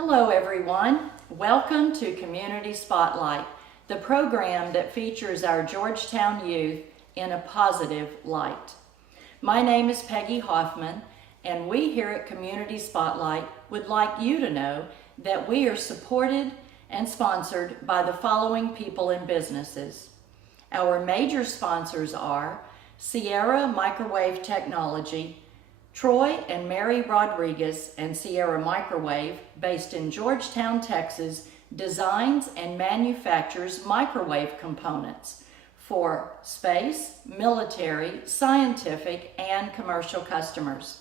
Hello everyone. Welcome to Community Spotlight, the program that features our Georgetown youth in a positive light. My name is Peggy Hoffman, and we here at Community Spotlight would like you to know that we are supported and sponsored by the following people and businesses. Our major sponsors are Sierra Microwave Technology, Troy and Mary Rodriguez and Sierra Microwave, based in Georgetown, Texas, designs and manufactures microwave components for space, military, scientific, and commercial customers.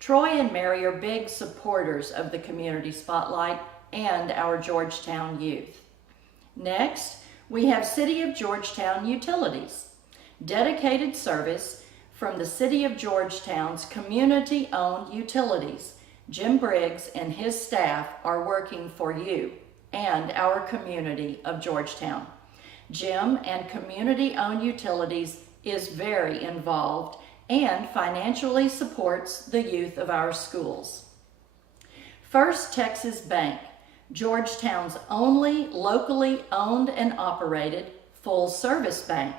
Troy and Mary are big supporters of the Community Spotlight and our Georgetown youth. Next, we have City of Georgetown Utilities, dedicated service from the City of Georgetown's community-owned utilities. Jim Briggs and his staff are working for you and our community of Georgetown. Jim and community-owned utilities is very involved and financially supports the youth of our schools. First Texas Bank, Georgetown's only locally owned and operated full-service bank.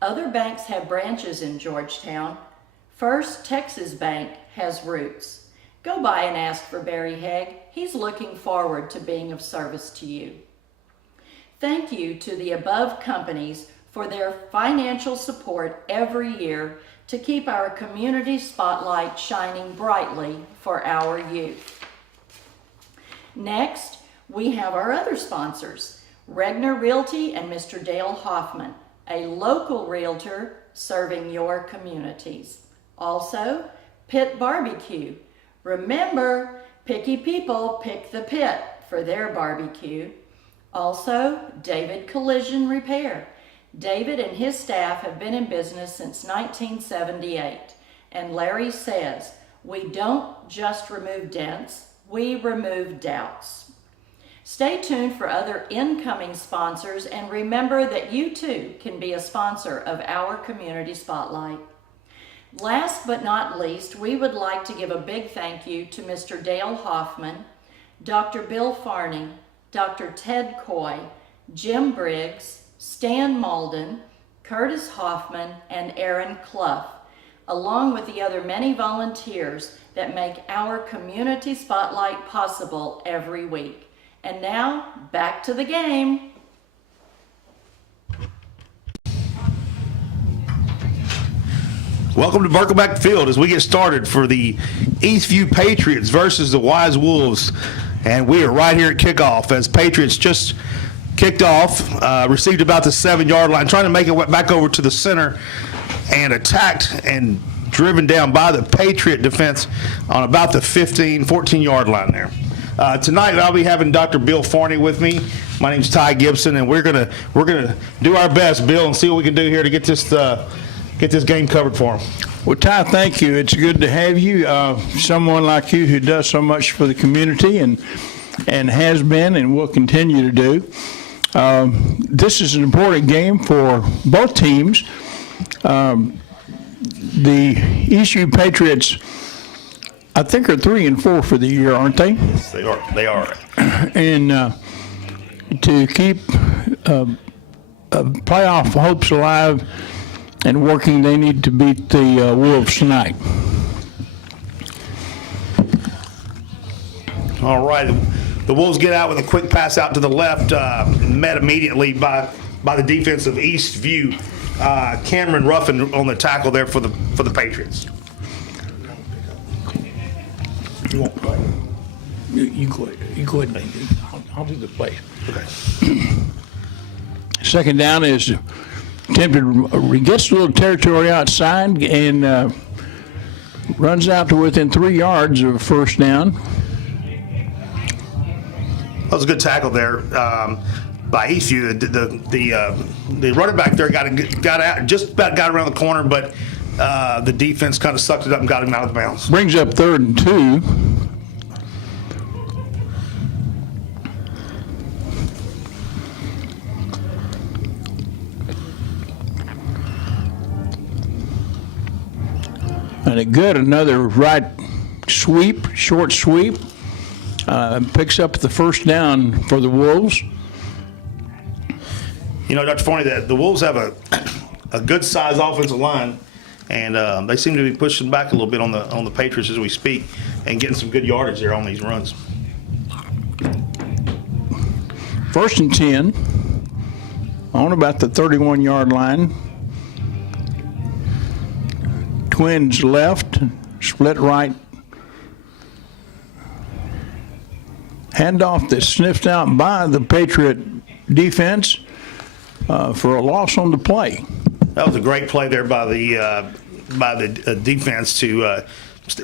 Other banks have branches in Georgetown. First Texas Bank has roots. Go by and ask for Barry Haig. He's looking forward to being of service to you. Thank you to the above companies for their financial support every year to keep our community spotlight shining brightly for our youth. Next, we have our other sponsors, Regner Realty and Mr. Dale Hoffman, a local realtor serving your communities. Also, Pit Barbecue. Remember, picky people pick the pit for their barbecue. Also, David Collision Repair. David and his staff have been in business since 1978. And Larry says, we don't just remove dents, we remove doubts. Stay tuned for other incoming sponsors, and remember that you too can be a sponsor of our Community Spotlight. Last but not least, we would like to give a big thank you to Mr. Dale Hoffman, Dr. Bill Farney, Dr. Ted Coy, Jim Briggs, Stan Malden, Curtis Hoffman, and Aaron Clough, along with the other many volunteers that make our Community Spotlight possible every week. And now, back to the game. Welcome to Birkelbeck Field as we get started for the Eastview Patriots versus the Weiss Wolves. And we are right here at kickoff as Patriots just kicked off, received about the 7-yard line, trying to make it back over to the center, and attacked and driven down by the Patriot defense on about the 14-yard line there. Tonight I'll be having Dr. Bill Farney with me. My name's Ty Gibson, and we're gonna do our best, Bill, and see what we can do here to get this game covered for him. Well, Ty, thank you. It's good to have you. Someone like you who does so much for the community and has been and will continue to do. This is an important game for both teams. The Eastview Patriots, I think, are 3-4 for the year, aren't they? Yes, they are. They are. And to keep playoff hopes alive and working, they need to beat the Wolves tonight. All right. The Wolves get out with a quick pass out to the left, met immediately by the defense of Eastview. Cameron Ruffin on the tackle there for the Patriots. You won't play. You go ahead. I'll do the play. Okay. Second down is attempted, gets a little territory outside and runs out to within 3 yards of first down. That was a good tackle there by Eastview. The running back there got out, just about got around the corner, but the defense kind of sucked it up and got him out of bounds. Brings up 3rd and 2. And another right sweep, short sweep. Picks up the first down for the Wolves. You know, Dr. Forney, the Wolves have a good-sized offensive line, and they seem to be pushing back a little bit on the Patriots as we speak and getting some good yardage there on these runs. 1st and 10, on about the 31-yard line. Twins left, split right. Handoff that's sniffed out by the Patriot defense for a loss on the play. That was a great play there by the defense to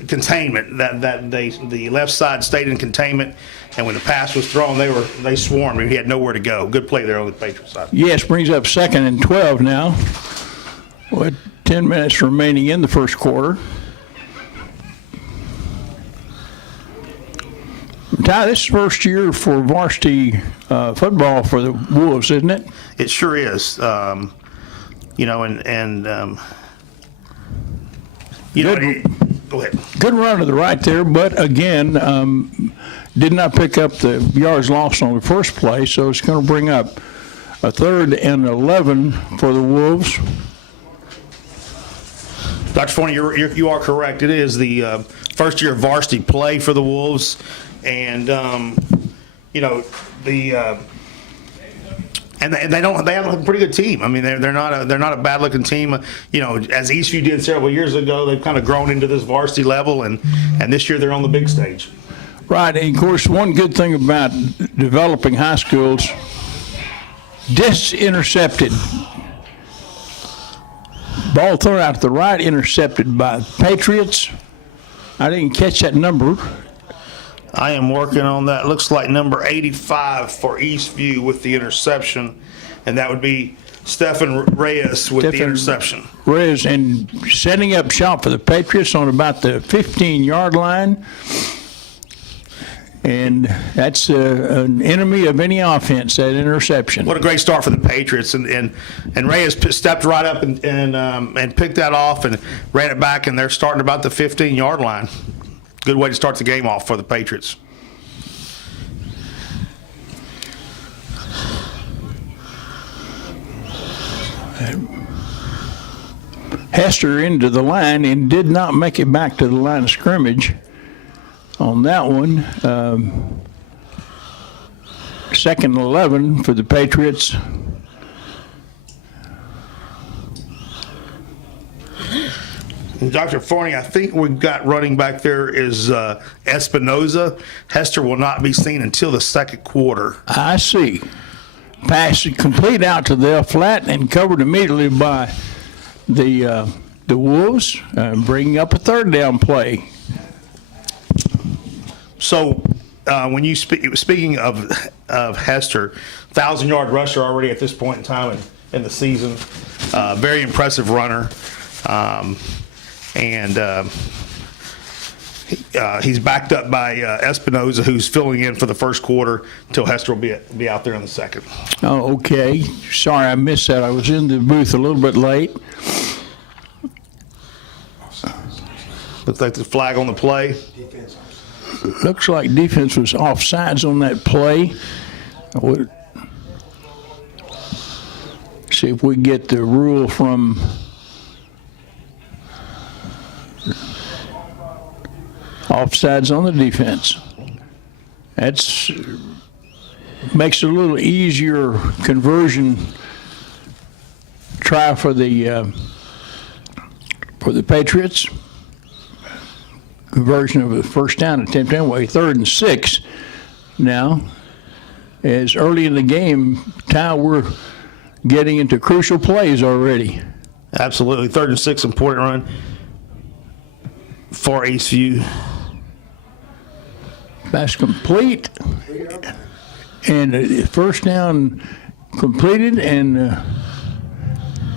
containment. The left side stayed in containment, and when the pass was thrown, they swarmed him. He had nowhere to go. Good play there on the Patriots side. Yes, brings up 2nd and 12 now. With 10 minutes remaining in the first quarter. Ty, this is first year for varsity football for the Wolves, isn't it? It sure is. You know, you know, go ahead. Good run to the right there, but again, did not pick up the yards lost on the first play, so it's going to bring up a 3rd and 11 for the Wolves. Dr. Forney, you are correct. It is the first year of varsity play for the Wolves, and you know and they have a pretty good team. I mean, they're not a bad looking team. You know, as Eastview did several years ago, they've kind of grown into this varsity level, and this year they're on the big stage. Right, and of course, one good thing about developing high schools, intercepted. Ball thrown out to the right, intercepted by Patriots. I didn't catch that number. I am working on that. Looks like number 85 for Eastview with the interception, and that would be Stephen Reyes with the interception. Reyes, and setting up shop for the Patriots on about the 15-yard line. And that's an enemy of any offense, that interception. What a great start for the Patriots. And Reyes stepped right up and picked that off and ran it back, and they're starting about the 15-yard line. Good way to start the game off for the Patriots. Hester into the line and did not make it back to the line of scrimmage on that one. 2nd and 11 for the Patriots. And Dr. Forney, I think we've got running back there is Espinoza. Hester will not be seen until the second quarter. I see. Pass complete out to the flat and covered immediately by the Wolves, bringing up a 3rd down play. So when you speaking of Hester, 1,000-yard rusher already at this point in time in the season. Very impressive runner. He's backed up by Espinoza, who's filling in for the first quarter until Hester will be out there in the second. Oh, okay. Sorry, I missed that. I was in the booth a little bit late. Looks like the flag on the play. Looks like defense was offsides on that play. See if we get the rule from offsides on the defense. That's makes it a little easier conversion try for the Patriots. Conversion of the first down attempt anyway. 3rd and 6 now. As early in the game, Ty, we're getting into crucial plays already. Absolutely. 3rd and 6, important run for Eastview. Pass complete. And first down completed and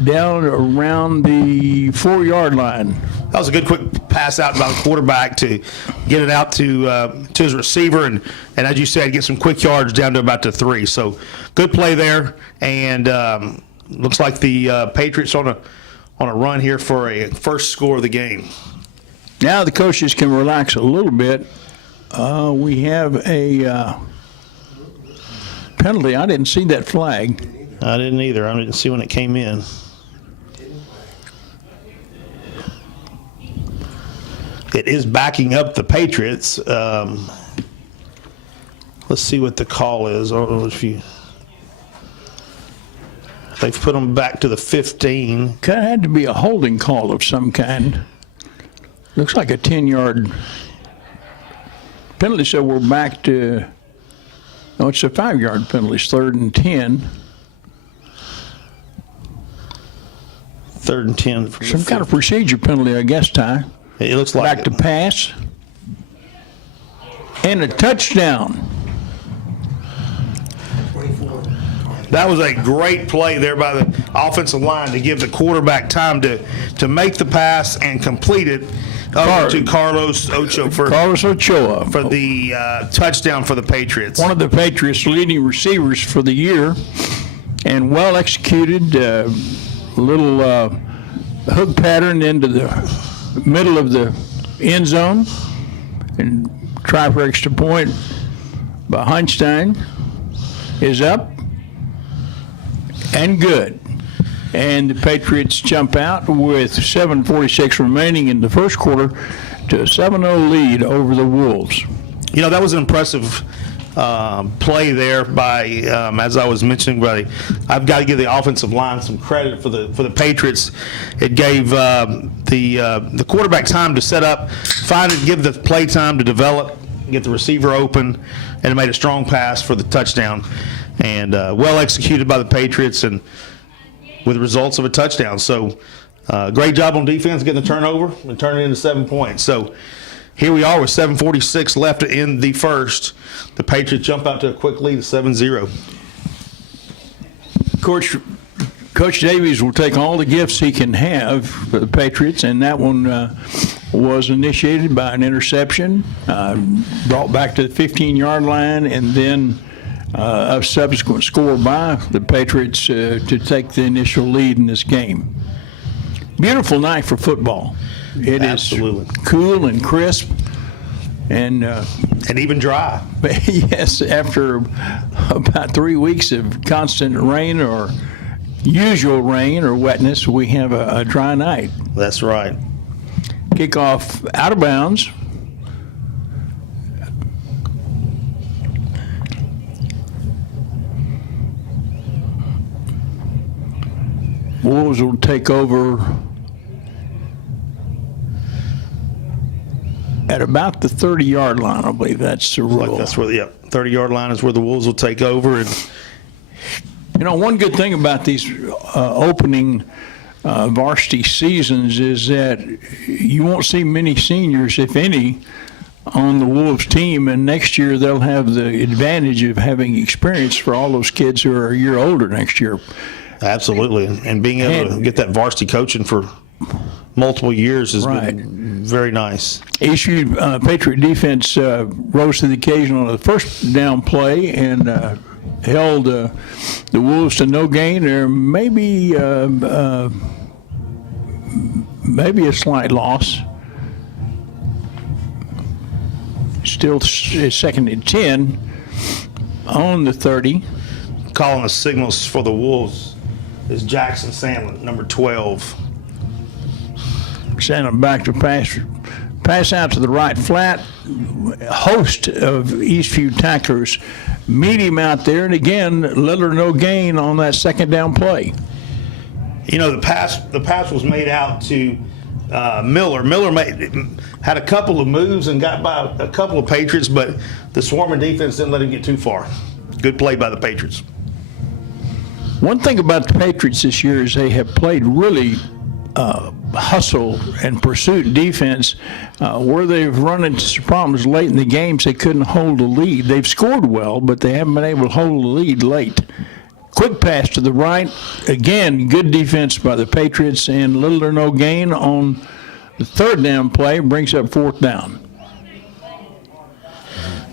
down around the 4-yard line. That was a good quick pass out by the quarterback to get it out to his receiver, and as you said, get some quick yards down to about the 3. So good play there, and looks like the Patriots on a run here for a first score of the game. Now the coaches can relax a little bit We have a penalty. I didn't see that flag. I didn't either. I didn't see when it came in. It is backing up the Patriots. Let's see what the call is. I don't know if you... They've put them back to the 15. Kind of had to be a holding call of some kind. Looks like a 10-yard penalty, so we're back to... No, it's a 5-yard penalty. It's 3rd and 10. 3rd and 10. Some kind of procedure penalty, I guess, Ty. It looks like Back to pass. And a touchdown. That was a great play there by the offensive line to give the quarterback time to make the pass and complete it over to Carlos Ochoa for the touchdown for the Patriots. One of the Patriots' leading receivers for the year, and well executed. Little hook pattern into the middle of the end zone, and try for extra point by Heinstein is up. And good. And the Patriots jump out with 7:46 remaining in the first quarter to a 7-0 lead over the Wolves. You know, that was an impressive play there by, as I was mentioning, I've got to give the offensive line some credit for the Patriots. It gave the quarterback time to set up, give the play time to develop, get the receiver open, and it made a strong pass for the touchdown. And well executed by the Patriots, and with the results of a touchdown. So great job on defense getting the turnover and turning it into 7 points. So here we are with 7:46 left in the first. The Patriots jump out to a quick lead of 7-0. Coach Davies will take all the gifts he can have for the Patriots, and that one was initiated by an interception, brought back to the 15-yard line, and then a subsequent score by the Patriots to take the initial lead in this game. Beautiful night for football. It Absolutely. Is cool and crisp, and even dry. Yes, after about 3 weeks of constant rain or usual rain or wetness, we have a dry night. That's right. Kickoff out of bounds. Wolves will take over at about the 30-yard line. I believe that's the rule. That's where the 30-yard line is where the Wolves will take over. And you know, one good thing about these opening varsity seasons is that you won't see many seniors, if any, on the Wolves team, and next year they'll have the advantage of having experience for all those kids who are a year older next year. Absolutely, and being able to get that varsity coaching for multiple years has been very nice. Eastview Patriot defense rose to the occasion on the first down play and held the Wolves to no gain, or maybe a slight loss. Still second and 10 on the 30. Calling the signals for the Wolves is Jackson Sandlin, number 12. Sandlin back to pass out to the right flat. A host of Eastview tacklers meet him out there, and again, little or no gain on that second down play. You know, the pass was made out to Miller. Miller had a couple of moves and got by a couple of Patriots, but the swarming defense didn't let him get too far. Good play by the Patriots. One thing about the Patriots this year is they have played really hustle and pursuit defense. Where they've run into some problems late in the games, they couldn't hold the lead. They've scored well, but they haven't been able to hold the lead late. Quick pass to the right. Again, good defense by the Patriots, and little or no gain on the third down play brings up fourth down.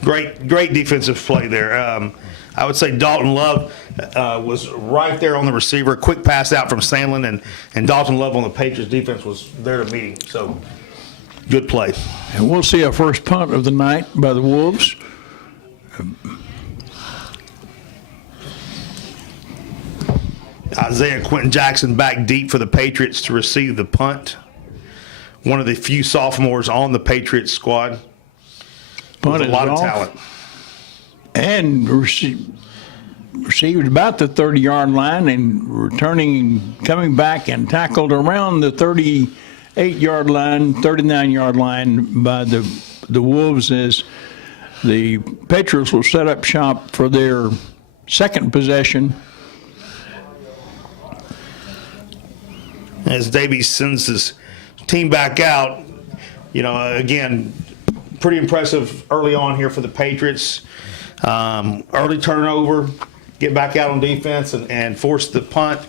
Great defensive play there. I would say Dalton Love was right there on the receiver. Quick pass out from Sandlin, and Dalton Love on the Patriots defense was there to meet him. So Good play. And we'll see our first punt of the night by the Wolves. Isaiah Quentin Jackson back deep for the Patriots to receive the punt. One of the few sophomores on the Patriots squad. Punt With a is lot of off. talent. And received about the 30-yard line and returning, coming back and tackled around the 38-yard line, 39-yard line by the Wolves as the Patriots will set up shop for their second possession. As Davies sends his team back out, again, pretty impressive early on here for the Patriots. Early turnover, get back out on defense and force the punt.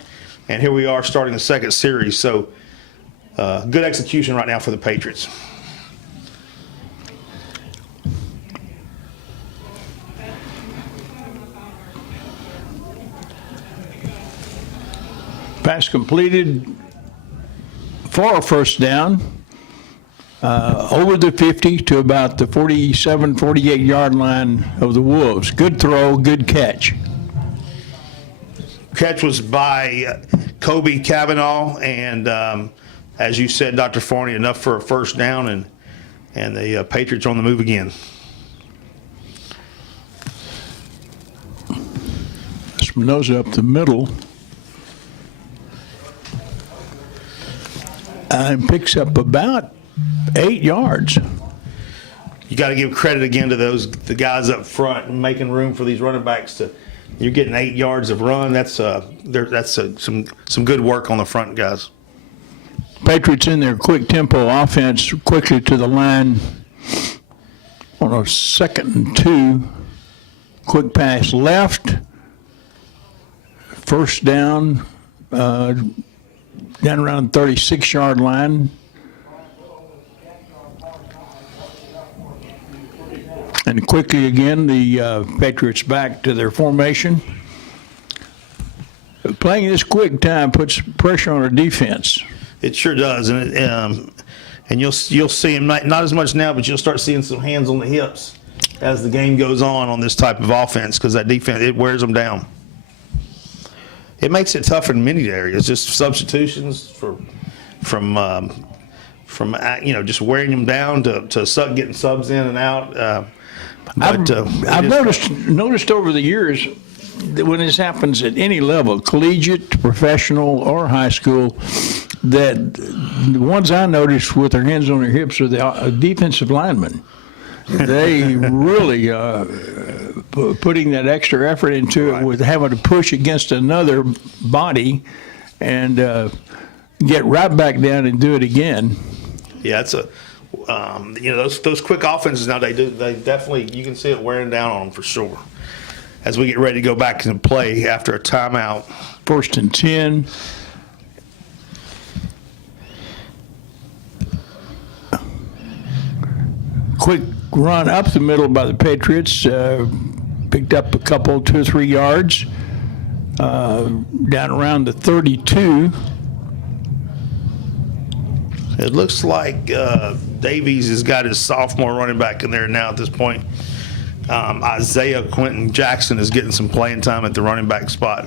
And here we are starting the second series. So good execution right now for the Patriots. Pass completed for a first down. Over the 50 to about the 47, 48-yard line of the Wolves. Good throw, good catch. Catch was by Kobe Cavanaugh, and as you said, Dr. Forney, enough for a first down, and the Patriots on the move again. Espinoza up the middle. And picks up about 8 yards. You got to give credit again to the guys up front and making room for these running backs you're getting 8 yards of run. That's some good work on the front, guys. Patriots in their quick tempo offense quickly to the line on a 2nd and 2. Quick pass left. First down, down around 36-yard line. And quickly again, the Patriots back to their formation. Playing this quick time puts pressure on our defense. It sure does, and you'll see him not as much now, but you'll start seeing some hands on the hips as the game goes on this type of offense, because that defense, it wears them down. It makes it tough in many areas, just substitutions from just wearing them down to getting subs in and out. I've noticed over the years that when this happens at any level, collegiate, professional, or high school, that the ones I noticed with their hands on their hips are the defensive linemen. They really putting that extra effort into it with having to push against another body and get right back down and do it again. Yeah, it's those quick offenses now, they definitely, you can see it wearing down on them for sure as we get ready to go back into play after a timeout. 1st and 10. Quick run up the middle by the Patriots, picked up a couple, 2 or 3 yards, down around the 32. It looks like Davies has got his sophomore running back in there now at this point. Isaiah Quentin Jackson is getting some playing time at the running back spot.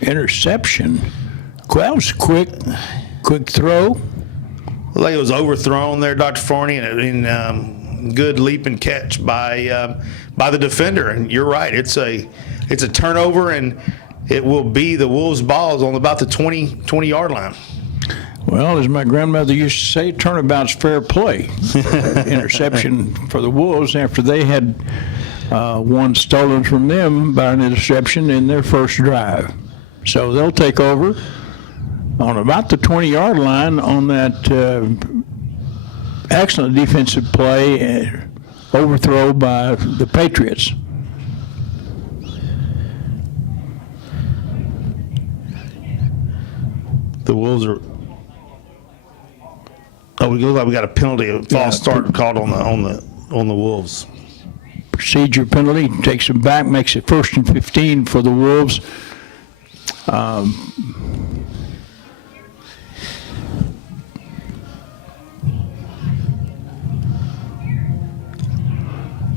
Interception. That was quick throw. Looked like it was overthrown there, Dr. Forney, and good leap and catch by the defender. And you're right, it's a turnover, and it will be the Wolves' balls on about the 20-yard line. Well, as my grandmother used to say, turnabout's fair play. Interception for the Wolves after they had one stolen from them by an interception in their first drive. So they'll take over on about the 20-yard line on that excellent defensive play, overthrow by the Patriots. The Wolves are. Oh, we look like we got a penalty, a false start called on the Wolves. procedure penalty, takes them back, makes it 1st and 15 for the Wolves.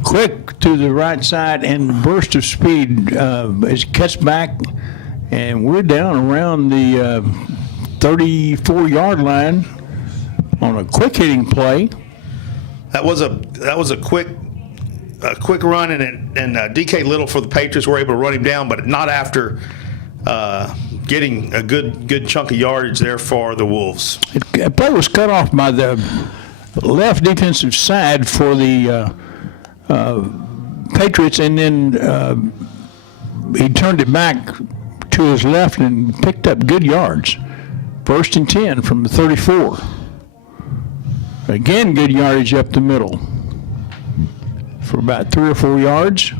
Quick to the right side and burst of speed as it cuts back, and we're down around the 34-yard line on a quick hitting play. That was a quick run, and DK Little for the Patriots were able to run him down, but not after getting a good chunk of yardage there for the Wolves. The play was cut off by the left defensive side for the Patriots, and then he turned it back to his left and picked up good yards. 1st and 10 from the 34. Again, good yardage up the middle for about 3 or 4 yards.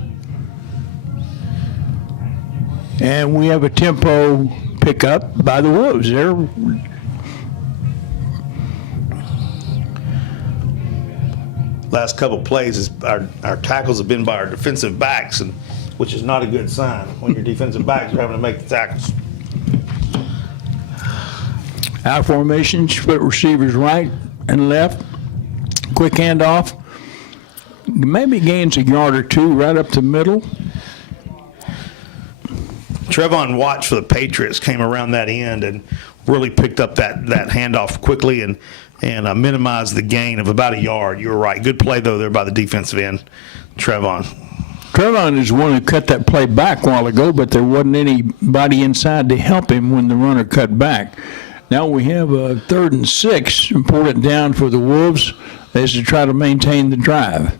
And we have a tempo pickup by the Wolves. They're last couple plays is our tackles have been by our defensive backs, and which is not a good sign when your defensive backs are having to make the tackles. out formation, split receivers right and left, quick handoff. Maybe gains a yard or two right up the middle. Trevon Watts for the Patriots came around that end and really picked up that handoff quickly and minimized the gain of about a yard. You were right. Good play, though, there by the defensive end, Trevon. Trevon is the one who cut that play back a while ago, but there wasn't anybody inside to help him when the runner cut back. Now we have a 3rd and 6, important down for the Wolves as to try to maintain the drive.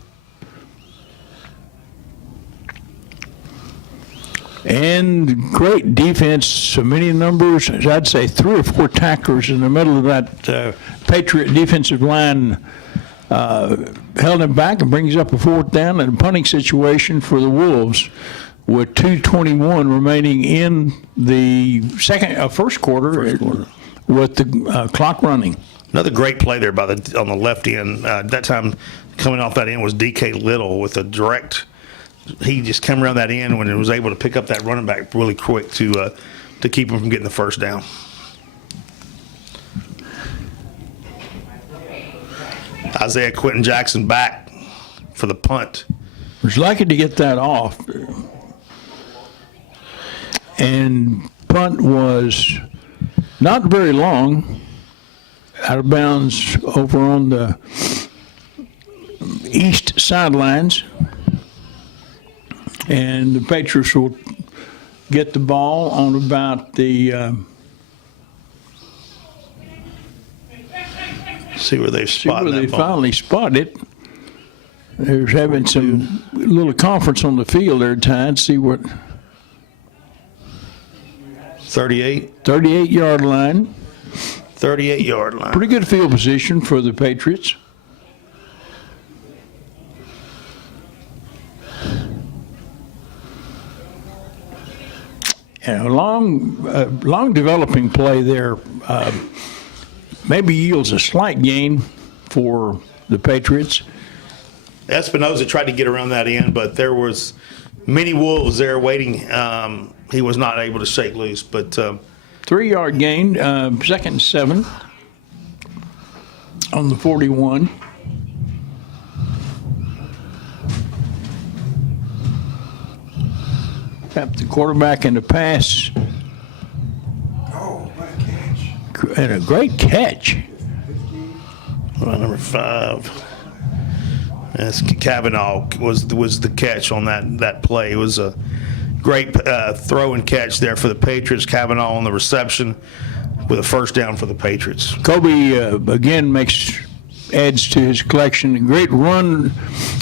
And great defense, so many numbers, I'd say 3 or 4 tacklers in the middle of that Patriot defensive line held him back and brings up a 4th down and a punting situation for the Wolves with 2:21 remaining in the first quarter. With the clock running. Another great play there on the left end. That time coming off that end was DK Little with a direct. He just came around that end when he was able to pick up that running back really quick to keep him from getting the first down. Isaiah Quentin Jackson back for the punt. Was lucky to get that off. And punt was not very long, out of bounds over on the east sidelines. And the Patriots will get the ball on about the See where they've spotted they that ball. finally spot it. They're having some little conference on the field there, Ty, to see what 38? 38-yard line. 38-yard line. Pretty good field position for the Patriots. And a long developing play there maybe yields a slight gain for the Patriots. Espinoza tried to get around that end, but there was many Wolves there waiting. He was not able to shake loose, but 3-yard gain, 2nd and 7 on the 41. Tap the quarterback in the pass. Oh, what a catch. And a great catch. number 5. That's Kavanaugh was the catch on that play. It was a great throw and catch there for the Patriots. Kavanaugh on the reception with a first down for the Patriots. Kobe again adds to his collection. A great run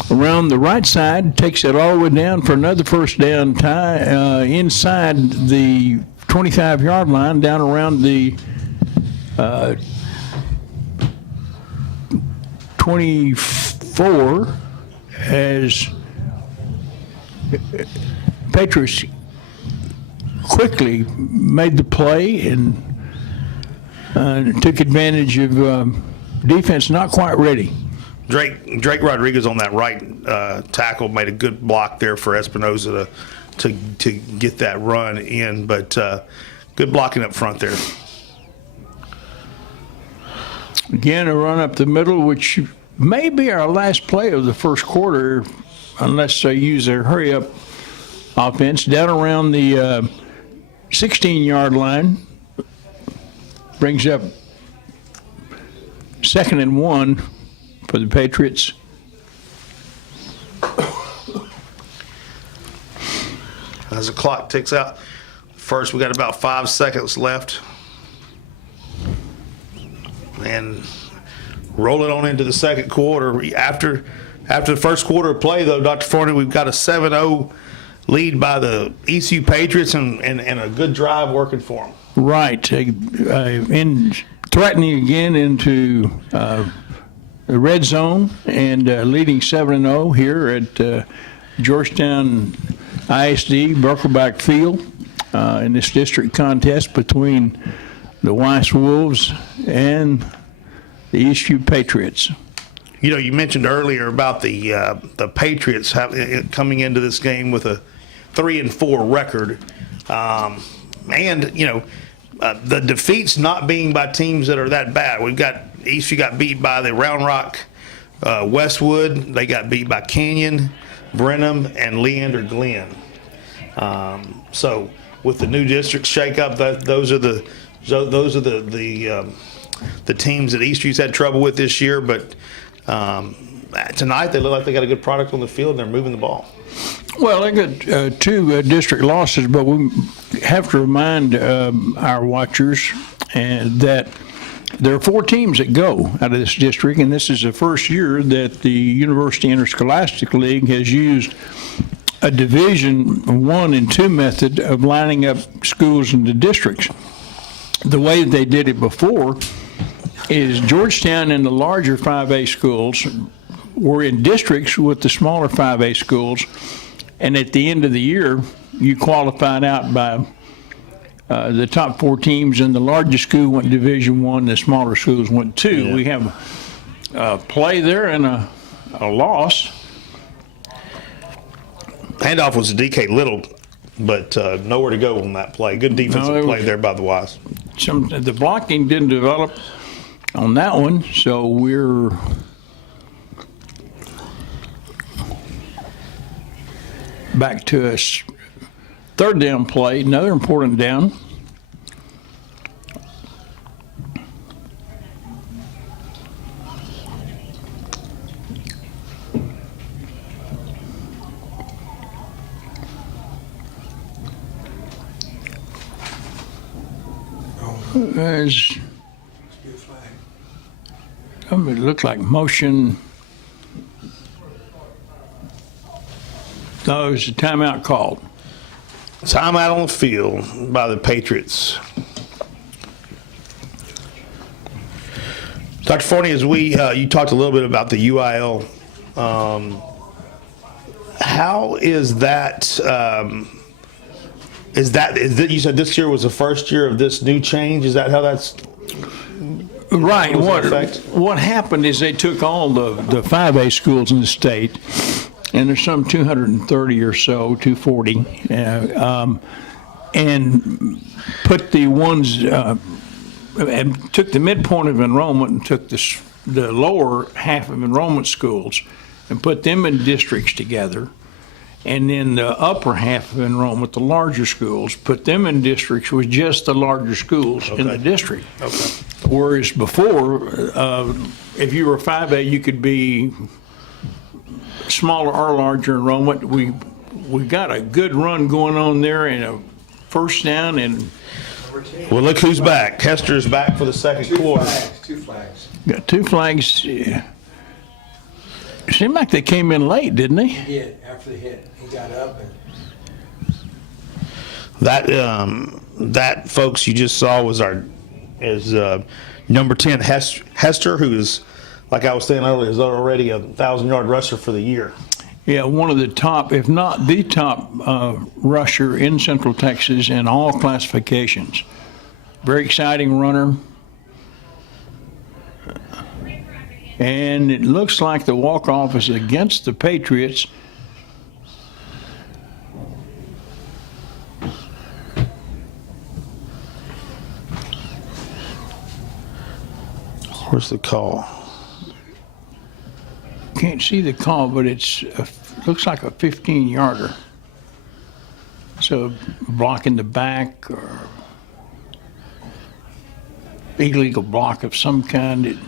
around the right side, takes it all the way down for another first down tie inside the 25-yard line, down around the 24 as Patriots quickly made the play and took advantage of defense not quite ready. Drake Rodriguez on that right tackle made a good block there for Espinoza to get that run in, but good blocking up front there. Again, a run up the middle, which may be our last play of the first quarter, unless they use their hurry-up offense. Down around the 16-yard line, brings up 2nd and 1 for the Patriots. As the clock ticks out, first we got about 5 seconds left. And roll it on into the second quarter. After the first quarter of play, though, Dr. Forney, we've got a 7-0 lead by the Eastview Patriots and a good drive working for them. Right. In threatening again into the red zone and leading 7-0 here at Georgetown ISD Buckleback Field in this district contest between the Weiss Wolves and the Eastview Patriots. You know, you mentioned earlier about the Patriots coming into this game with a 3-4 record, and you know the defeats not being by teams that are that bad. We've got Eastview got beat by the Round Rock Westwood. They got beat by Canyon, Brenham, and Leander Glen. So with the new district shakeup, those are the teams that Eastview's had trouble with this year. But tonight they look like they got a good product on the field and they're moving the ball. Well, they got two district losses, but we have to remind our watchers that there are 4 teams that go out of this district, and this is the first year that the University Interscholastic League has used a Division I and II method of lining up schools into districts. The way they did it before is Georgetown and the larger 5A schools were in districts with the smaller 5A schools, and at the end of the year, you qualified out by the top 4 teams, and the largest school went Division I, the smaller schools went II. Yeah. We have a play there and a loss. Handoff was to DK Little, but nowhere to go on that play. Good defensive play there by the Weiss. The blocking didn't develop on that one, so we're back to a 3rd down play, another important down. It looked like motion. No, it was a timeout called. Timeout on the field by the Patriots. Dr. Forney, as you talked a little bit about the UIL, how is that? Is that you said this year was the first year of this new change? Is that how that's right? What happened is they took all the 5A schools in the state, and there's some 230 or so, 240, and put the ones and took the midpoint of enrollment and took the lower half of enrollment schools and put them in districts together. And then the upper half of enrollment, the larger schools, put them in districts with just the larger schools in the district. Okay. Whereas before, if you were 5A, you could be smaller or larger enrollment. We got a good run going on there and a first down. And well, look who's back. Hester's back for the second quarter. Two flags. Got 2 flags. It seemed like they came in late, didn't they? He did, after the hit. He got up and That folks you just saw was number 10 Hester, who is, like I was saying earlier, is already a 1,000-yard rusher for the year. Yeah, one of the top, if not the top rusher in Central Texas in all classifications. Very exciting runner. And it looks like the walk-off is against the Patriots. Where's the call? Can't see the call, but looks like a 15-yarder. So block in the back or illegal block of some kind.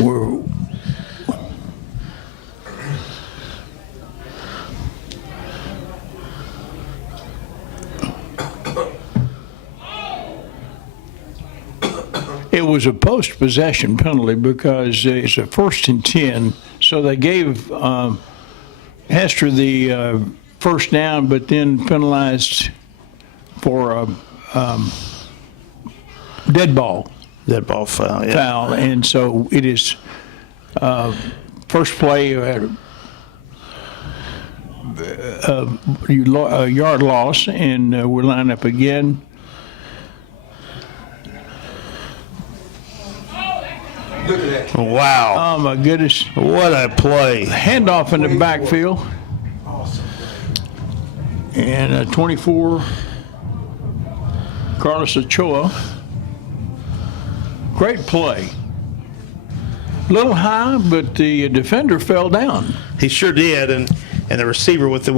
We're It was a post-possession penalty because it's a 1st and 10, so they gave Hester the first down, but then penalized for a dead ball That ball foul, yeah. foul, and so it is first play a yard loss, and we'll line up again. Look at that. Wow. Oh my goodness. What a play. Handoff in the backfield. Awesome. And 24, Carlos Ochoa. Great play. Little high, but the defender fell down. He sure did, and the receiver with the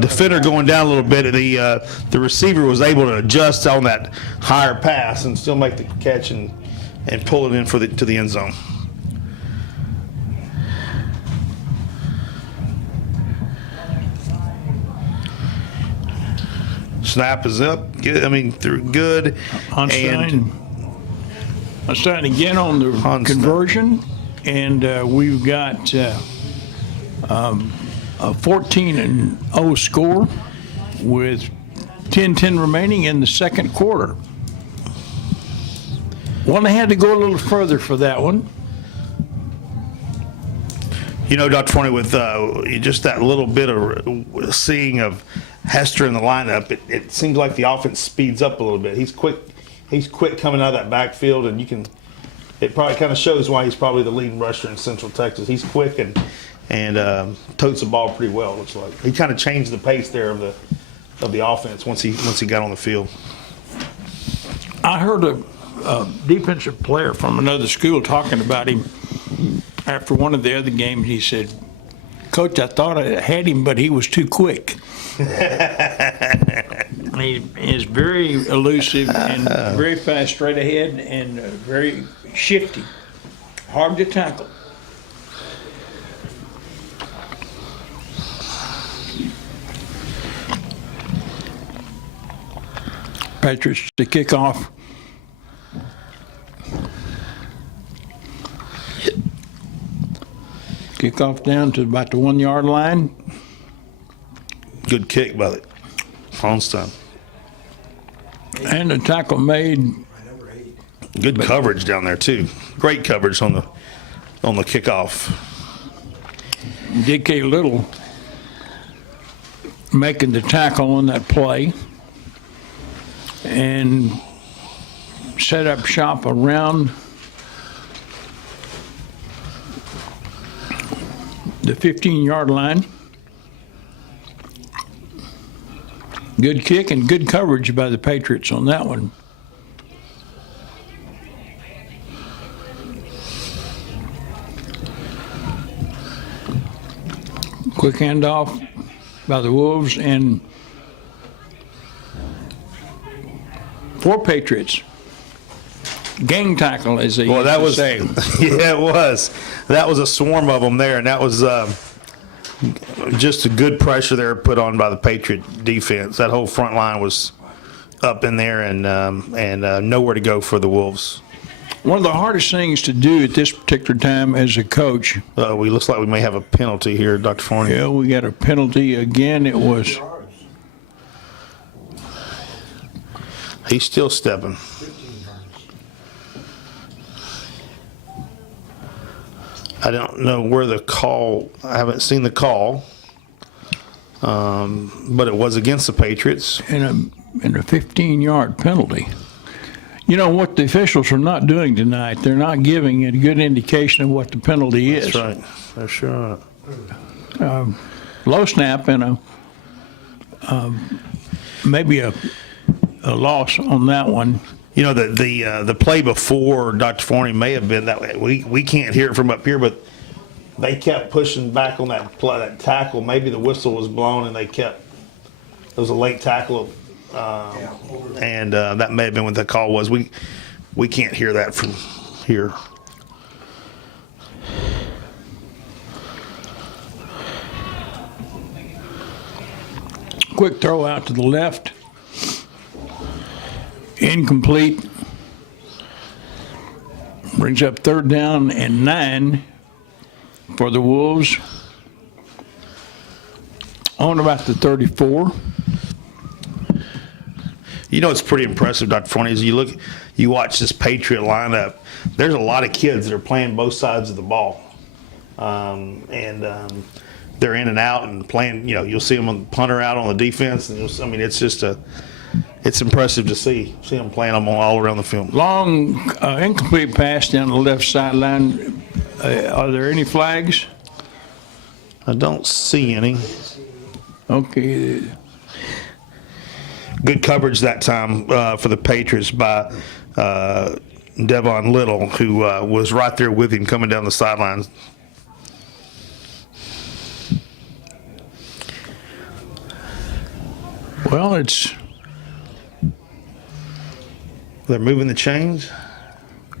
defender going down a little bit, the receiver was able to adjust on that higher pass and still make the catch and pull it in to the end zone. Snap is up. Good. I mean, good. Einstein again on the Einstein. conversion, and we've got a 14-0 score with 10-10 remaining in the second quarter. Well, they had to go a little further for that one. You know, Dr. Forney, with just that little bit of seeing of Hester in the lineup, it seems like the offense speeds up a little bit. He's quick coming out of that backfield, and it probably kind of shows why he's probably the leading rusher in Central Texas. He's quick and totes the ball pretty well. It looks like he kind of changed the pace there of the offense once he got on the field. I heard a defensive player from another school talking about him after one of the other games. He said, "Coach, I thought I had him, but he was too quick." He is very elusive and very fast straight ahead and very shifty, hard to tackle. Patriots to kick off. Kickoff down to about the 1 yard line. Good kick by the Einstein. And a tackle made. Number 8. Good coverage down there too. Great coverage on the kickoff. D.K. Little making the tackle on that play and set up shop around the 15-yard line. Good kick and good coverage by the Patriots on that one. Quick handoff by the Wolves and 4 Patriots. Gang tackle, as they Well, that used to was say. yeah, it was. That was a swarm of them there, and that was just a good pressure there put on by the Patriot defense. That whole front line was up in there and nowhere to go for the Wolves. One of the hardest things to do at this particular time as a coach. Looks like we may have a penalty here, Dr. Forney. Yeah, we got a penalty again. It was He's still stepping. I don't know where the call, I haven't seen the call, but it was against the Patriots. And a 15-yard penalty. You know what the officials are not doing tonight? They're not giving a good indication of what the penalty is. That's right. They're sure not. Low snap and maybe a loss on that one. You know, the play before Dr. Forney may have been that way. We can't hear it from up here, but they kept pushing back on that tackle. Maybe the whistle was blown and it was a late tackle. And that may have been what the call was. We can't hear that from here. Quick throw out to the left. Incomplete. Brings up 3rd down and 9 for the Wolves. On about the 34. You know, it's pretty impressive, Dr. Forney, is you watch this Patriot lineup. There's a lot of kids that are playing both sides of the ball. They're in and out and playing, you know, you'll see them on the punter out on the defense. And it's impressive to see them playing them all around the field. Long incomplete pass down the left sideline. Are there any flags? I don't see any. Okay. Good coverage that time for the Patriots by Devon Little, who was right there with him coming down the sidelines. Well, They're moving the chains.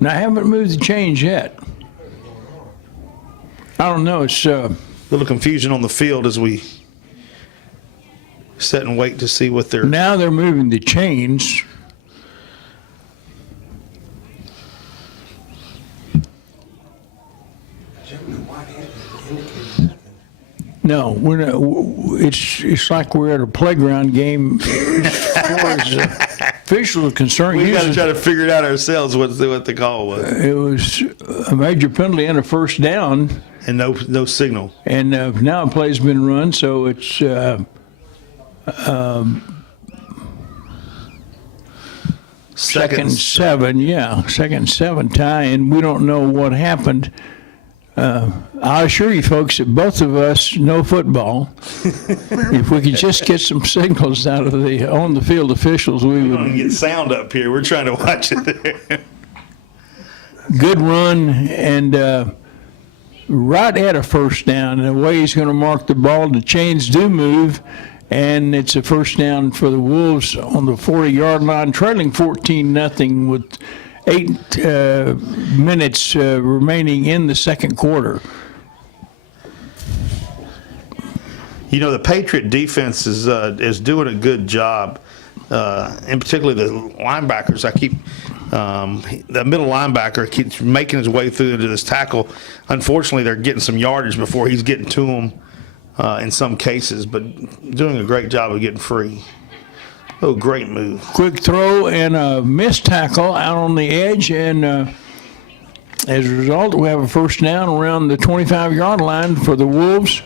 now I haven't moved the change yet. I don't know. It's A little confusion on the field as we sit and wait to see what they're. now they're moving the chains. Jimmy, why didn't it indicate nothing? No, we're not. It's like we're at a playground game. As far as officials are concerned, We got to usually try to figure it out ourselves what the call was, it was a major penalty and a 1st down, and no signal. and now a play's been run, so it's second and 7. Yeah, second and 7 tie, and we don't know what happened. I assure you folks that both of us know football. If we could just get some signals out of the on-the-field officials, we We would. don't get sound up here. We're trying to watch it there. Good run, and right at a 1st down. And the way he's going to mark the ball, the chains do move, and it's a 1st down for the Wolves on the 40-yard line, trailing 14-0 with 8 minutes remaining in the 2nd quarter. You know, the Patriot defense is doing a good job, and particularly the linebackers. The middle linebacker keeps making his way through into this tackle. Unfortunately, they're getting some yardage before he's getting to them in some cases, but doing a great job of getting free. Oh, great move. Quick throw and a missed tackle out on the edge, and as a result, we have a 1st down around the 25-yard line for the Wolves,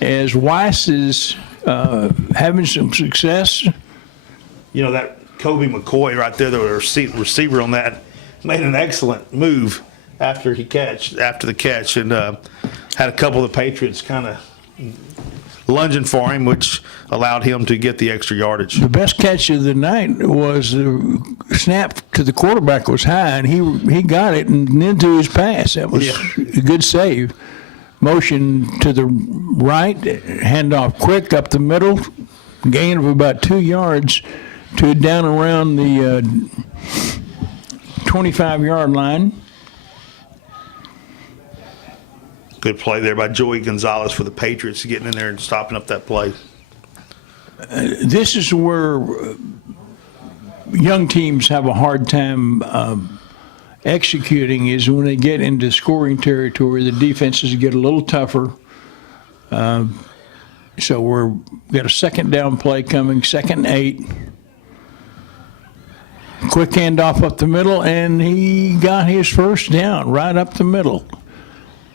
as Weiss is having some success. You know, that Kobe McCoy right there, the receiver on that, made an excellent move after the catch, and had a couple of the Patriots kind of lunging for him, which allowed him to get the extra yardage. The best catch of the night was the snap to the quarterback was high, and he got it and into his pass. That was a good save. Motion to the right, handoff quick up the middle, gain of about 2 yards to down around the 25-yard line. Good play there by Joey Gonzalez for the Patriots, getting in there and stopping up that play. This is where young teams have a hard time executing, is when they get into scoring territory, the defenses get a little tougher. So we've got a 2nd down play coming, 2nd and 8. Quick handoff up the middle, and he got his 1st down right up the middle.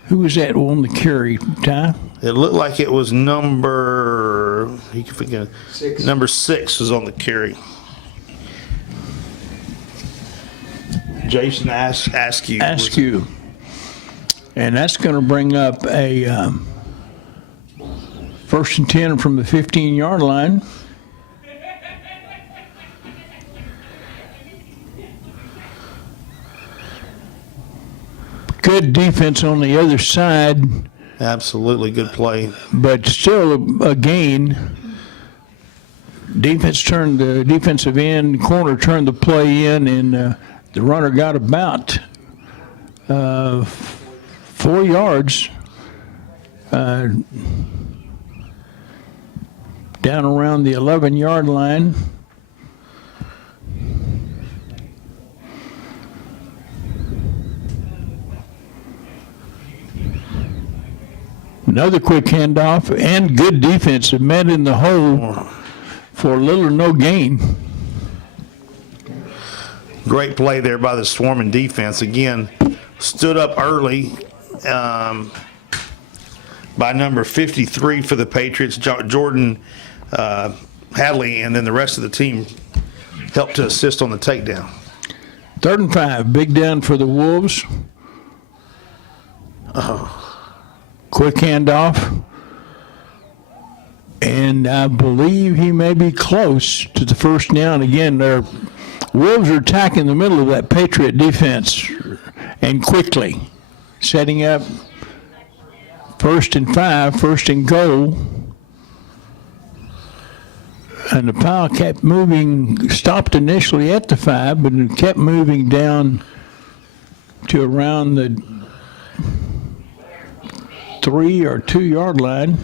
Who was that on the carry, Ty? It looked like it was number, you can forget, Six. number 6 was on the carry. Jason Askew. Askew. And that's going to bring up a 1st and 10 from the 15-yard line. Good defense on the other side, Absolutely good play. but still a gain. The defensive end corner turned the play in, and the runner got about 4 yards down around the 11-yard line. Another quick handoff and good defense. It met in the hole for little or no gain. Great play there by the swarming defense. Again, stood up early by number 53 for the Patriots, Jordan Hadley, and then the rest of the team helped to assist on the takedown. 3rd and 5, big down for the Wolves. Quick handoff. And I believe he may be close to the first down. Again, their Wolves are attacking the middle of that Patriot defense and quickly, setting up 1st and 5, 1st and goal. And the pile kept moving, stopped initially at the 5, but it kept moving down to around the 3 or 2 yard line.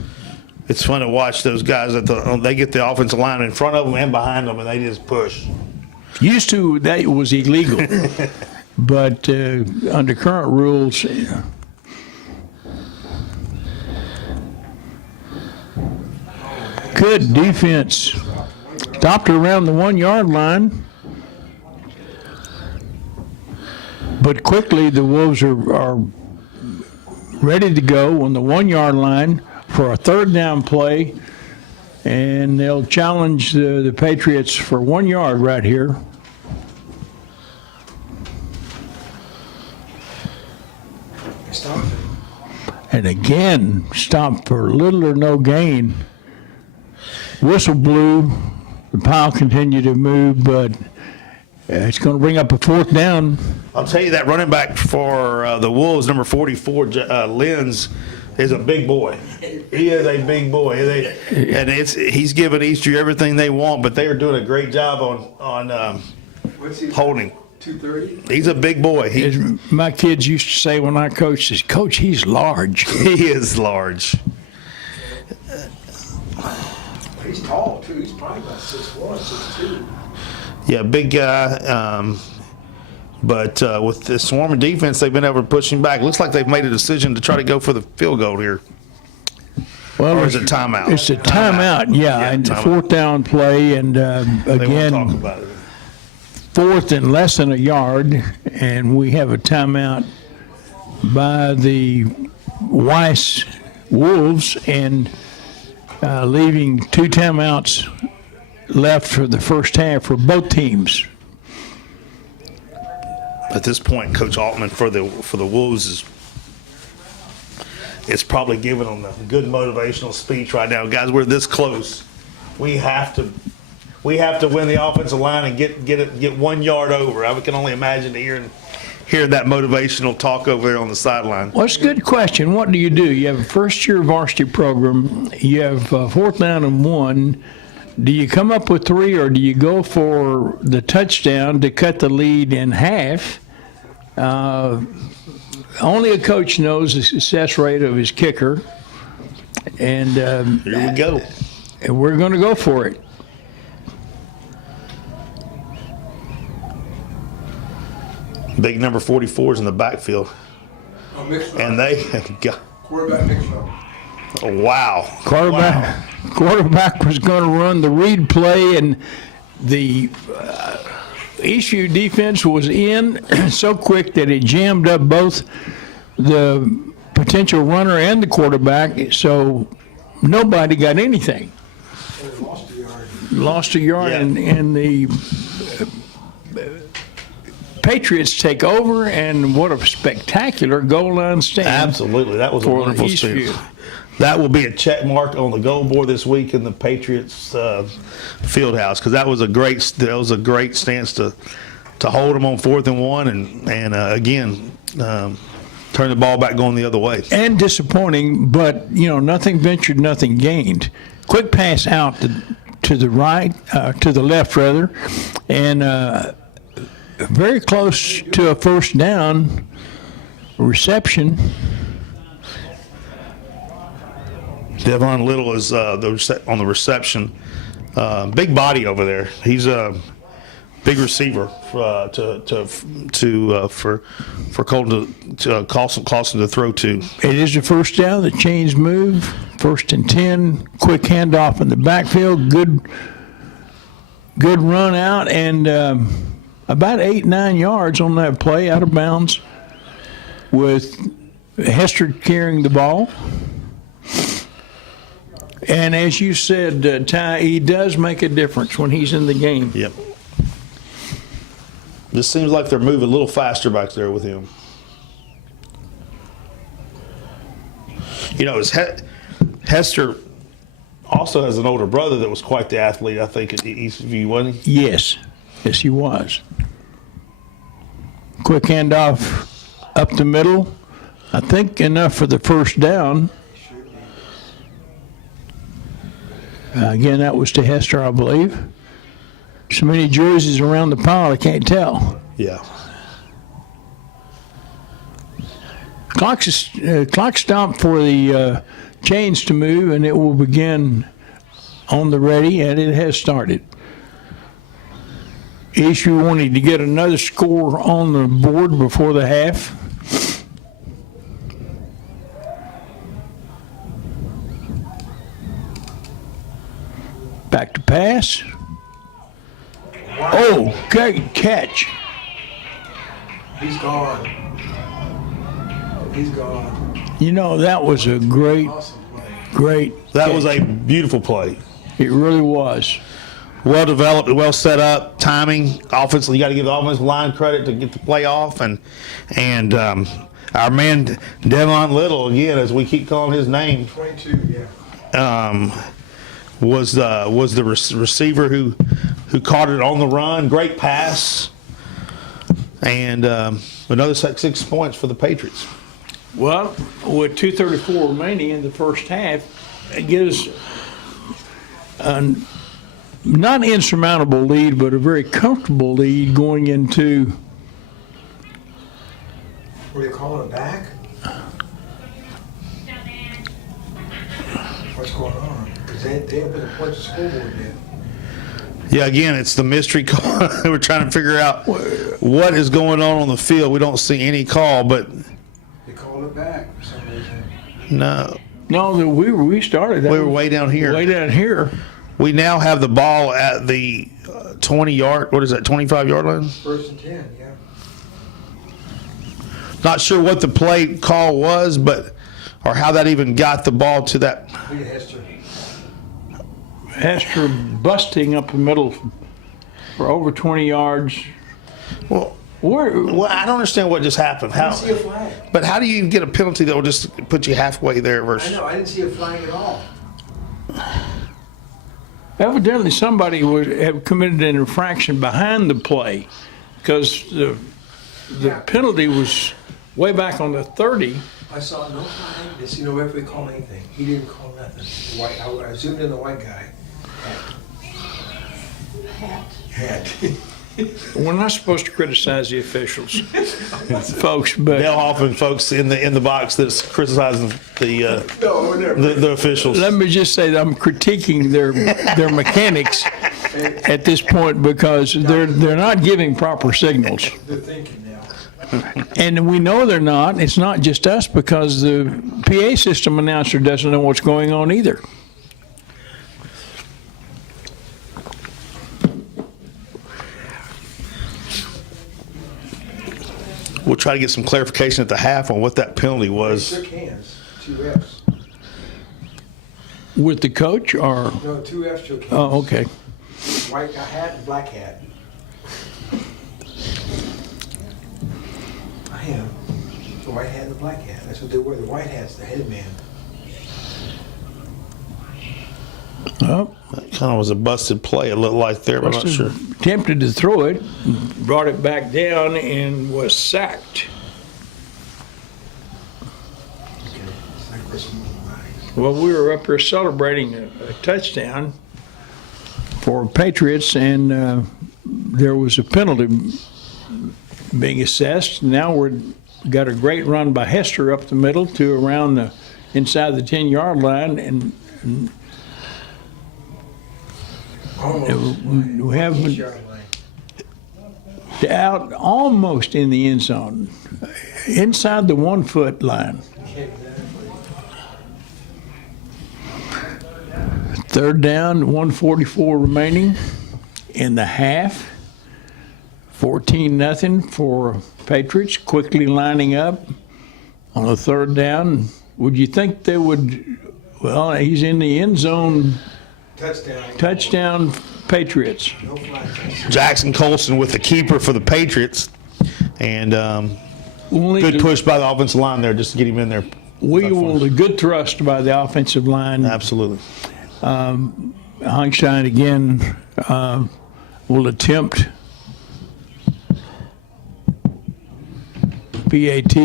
It's fun to watch those guys. They get the offensive line in front of them and behind them, and they just push. Used to, that was illegal. But under current rules, good defense. Stopped around the 1 yard line. But quickly, the Wolves are ready to go on the 1 yard line for a 3rd down play. And they'll challenge the Patriots for 1 yard right here. Stop. And again, stopped for little or no gain. Whistle blew. The pile continued to move, but it's going to bring up a 4th down. I'll tell you that running back for the Wolves, number 44, Lenz, is a big boy. He is a big boy. He's giving Eastview everything they want, but they are doing a great job on What's he? holding. 230? He's a big boy. As my kids used to say when I coached, says, Coach, he's large. He is large. He's tall, too. He's probably about 6'1", 6'2". Yeah, big guy. But with the swarming defense, they've been able to push him back. Looks like they've made a decision to try to go for the field goal here. Well, Or is it timeout? It's a timeout, yeah, and timeout. 4th down play, and They won't talk again, about it. 4th and less than a yard, and we have a timeout by the Weiss Wolves, and leaving 2 timeouts left for the first half for both teams. At this point, Coach Altman for the Wolves is probably giving them a good motivational speech right now. Guys, we're this close. We have to win the offensive line and get 1 yard over. I can only imagine hearing that motivational talk over there on the sideline. Well, it's a good question. What do? You have a first-year varsity program. You have 4th down and 1. Do you come up with 3, or do you go for the touchdown to cut the lead in half? Only a coach knows the success rate of his kicker. And Here we go. we're going to go for it. Big number 44 is in the backfield. Oh, mixed And they got, quarterback mixed up. wow. Quarterback was going to run the read play, and the Eastview defense was in so quick that it jammed up both the potential runner and the quarterback, so nobody got anything. They lost a yard. Lost a yard, Yeah. and the Patriots take over, and what a spectacular goal line stand. Absolutely, that was a For wonderful Eastview. stand. That will be a check mark on the goal board this week in the Patriots field house, because that was a great stance to hold them on 4th and 1, and again turn the ball back going the other way. And disappointing, but nothing ventured, nothing gained. Quick pass out to the right, to the left rather, and very close to a first down reception. Devon Little is on the reception. Big body over there. He's a big receiver for Colton to Clausen to throw to. It is the first down. The chains move. 1st and 10. Quick handoff in the backfield. Good run out, and about 8-9 yards on that play out of bounds, with Hester carrying the ball. And as you said, Ty, he does make a difference when he's in the game. Yep. This seems like they're moving a little faster back there with him. Hester also has an older brother that was quite the athlete, I think, at Eastview, wasn't he? Yes, he was. Quick handoff up the middle. I think enough for the first down. Again, that was to Hester, I believe. So many jerseys around the pile, I can't tell. Yeah. Clock stopped for the chains to move, and it will begin on the ready, and it has started. Eastview wanted to get another score on the board before the half. Back to pass. Oh, great catch. He's gone. He's gone. That was a great, Awesome play. great. That catch. was a beautiful play. It really was. Well developed, well set up, timing, offensively. You got to give the offensive line credit to get the play off, and our man Devon Little, again, as we keep calling his name, 22, yeah. was the receiver who caught it on the run. Great pass, and another 6 points for the Patriots. Well, with 2:34 remaining in the first half, it gives a not insurmountable lead, but a very comfortable lead going into. What do you call it, back? What's going on? Because they haven't put a point to scoreboard yet. Yeah, again, it's the mystery call. We're trying to figure out what is going on the field. We don't see any call, but They called it back for some reason. no, No, we started. we were way down here. way down here. We now have the ball at the 20-yard, 25-yard line? 1st and 10, yeah. Not sure what the play call was, or how that even got the ball to that. Look at Hester. Hester busting up the middle for over 20 yards. Well, Where, I don't understand what just happened. I didn't see a flag. But how do you get a penalty that will just put you halfway there I versus? know, I didn't see a flag at all. evidently somebody would have committed an infraction behind the play, because the penalty was way back on the 30. I saw no flag, didn't see no referee call anything. He didn't call nothing. The white, I zoomed in the white guy. Hat. We're not supposed to criticize the officials, folks, but Dale Hoffman, folks in the box that's criticizing No, we're never. the officials. let me just say that I'm critiquing their mechanics at this point, because they're not giving proper signals. They're thinking now. And we know they're not. It's not just us, because the PA system announcer doesn't know what's going on either. We'll try to get some clarification at the half on what that penalty They was. shook hands, 2 refs. With the coach or? No, 2 refs shook hands. Oh, okay. White hat and black hat. I am. The white hat and the black hat. That's what they wear. The white hat's the head man. Well, That kind of was a busted play, it looked like there, but I'm not must sure. have attempted to throw it, brought it back down, and was sacked. Okay. It's like Chris Moore. Well, we were up here celebrating a touchdown for Patriots, and there was a penalty being assessed. Now we've got a great run by Hester up the middle to around the inside the 10-yard line, and Almost. we have 8-yard line. out almost in the end zone, inside the 1-foot line. Third down, 1:44 remaining in the half. 14-0 for Patriots, quickly lining up on a third down. Would you think they would, well, he's in the end zone, touchdown Patriots. No flag touchdown. Jackson Colson with the keeper for the Patriots, and good push by the offensive line there just to get him in there. A good thrust by the offensive line. Absolutely. Heinstein again will attempt PAT.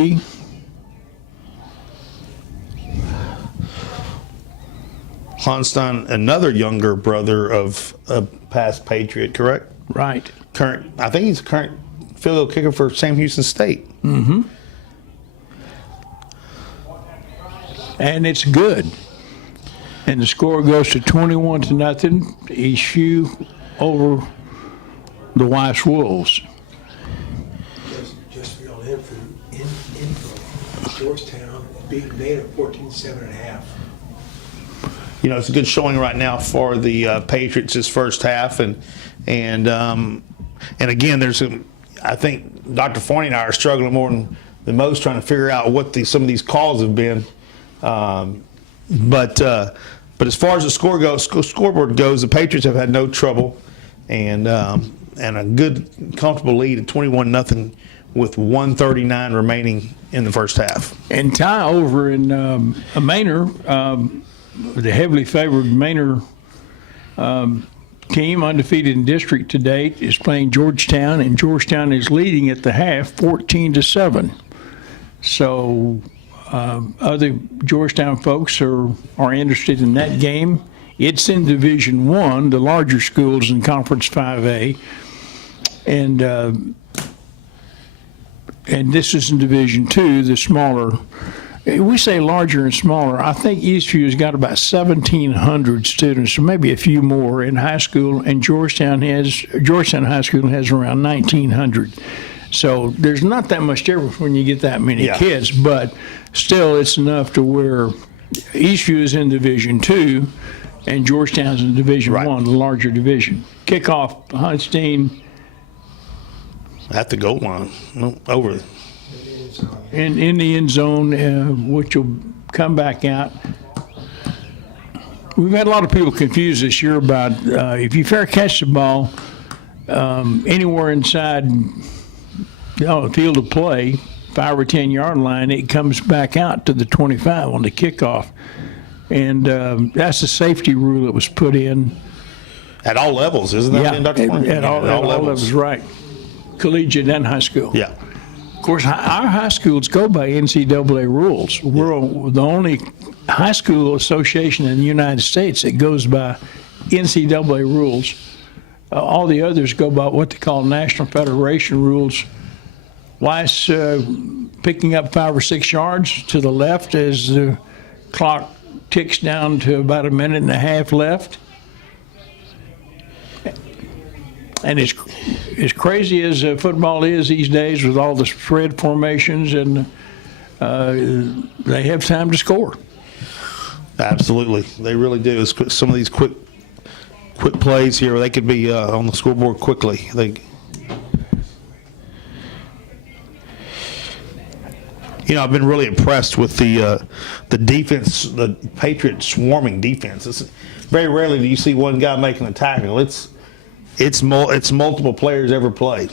Honstein, another younger brother of a past Patriot, correct? Right. I think he's a current field goal kicker for Sam Houston State. Mm-hmm. And it's good. And the score goes to 21-0. Eastview over the Weiss Wolves. Just for your info, Georgetown beat Maine at 14-7.5. You know, it's a good showing right now for the Patriots this first half, and again, I think Dr. Forney and I are struggling more than most trying to figure out what some of these calls have been. But as far as the scoreboard goes, the Patriots have had no trouble, and a good, comfortable lead at 21-0 with 1:39 remaining in the first half. And Ty over in Manor, the heavily favored Manor team, undefeated in district to date, is playing Georgetown, and Georgetown is leading at the half 14-7. So other Georgetown folks are interested in that game. It's in Division I, the larger schools in Conference 5A, and this is in Division II, the smaller. We say larger and smaller. I think Eastview has got about 1,700 students, or maybe a few more in high school, and Georgetown High School has around 1,900. So there's not that much difference when you get that many kids, but still it's enough to where Eastview is in Division II and Georgetown's in Division I, the larger division. Kickoff, Hunstein. At the goal line, over. In the end zone, which will come back out. We've had a lot of people confused this year about if you fair catch the ball anywhere inside the field of play, 5 or 10 yard line, it comes back out to the 25 on the kickoff. And that's the safety rule that was put in. At all levels, isn't that? Yeah, at all levels, right. Collegiate and high school. Yeah. Of course, our high schools go by NCAA rules. We're the only high school association in the United States that goes by NCAA rules. All the others go by what they call National Federation rules. Weiss picking up 5 or 6 yards to the left as the clock ticks down to about a minute and a half left. And as crazy as football is these days with all the spread formations, and they have time to score. Absolutely, they really do. Some of these quick plays here, they could be on the scoreboard quickly. I've been really impressed with the defense, the Patriots swarming defense. Very rarely do you see one guy making a tackle. It's multiple players every play.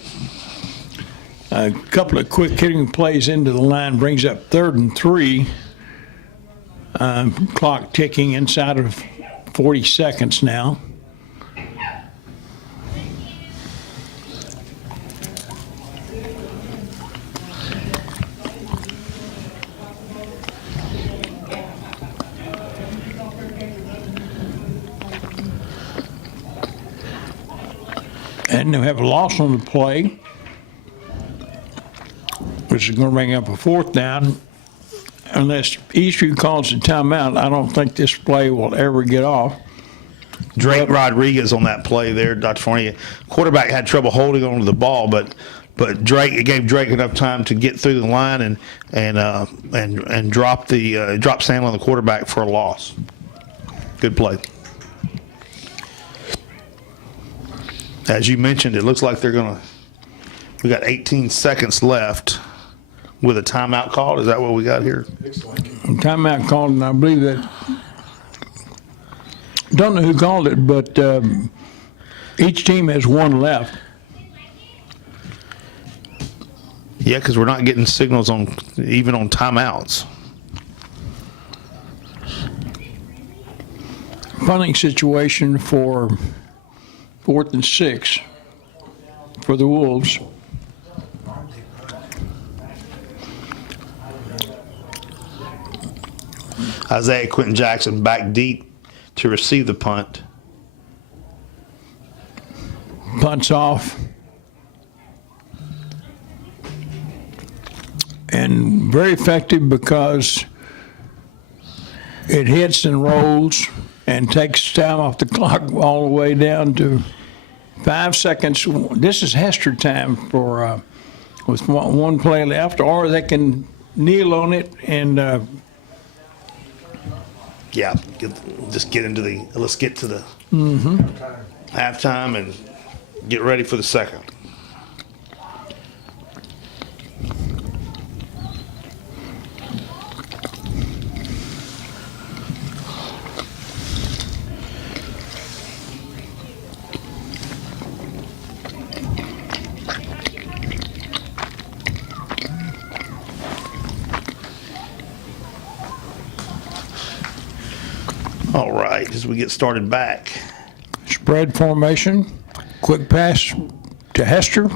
A couple of quick hitting plays into the line brings up 3rd and 3. Clock ticking inside of 40 seconds now. And they have a loss on the play, which is going to bring up a 4th down. Unless Eastview calls a timeout, I don't think this play will ever get off. Drake Rodriguez on that play there, Dr. Forney. Quarterback had trouble holding on to the ball, but it gave Drake enough time to get through the line and drop Sandlin, the quarterback, for a loss. Good play. As you mentioned, it looks like we got 18 seconds left with a timeout called. Is that what we got here? Timeout called, and I believe that, don't know who called it, but each team has one left. Yeah, because we're not getting signals even on timeouts. Punting situation for 4th and 6 for the Wolves. Isaiah Quentin Jackson back deep to receive the punt. Punts off. And very effective because it hits and rolls and takes time off the clock all the way down to 5 seconds. This is Hester time for with one play left, or they can kneel on it and let's get to the halftime and get ready for the second. All right, as we get started back. Spread formation, quick pass to Hester.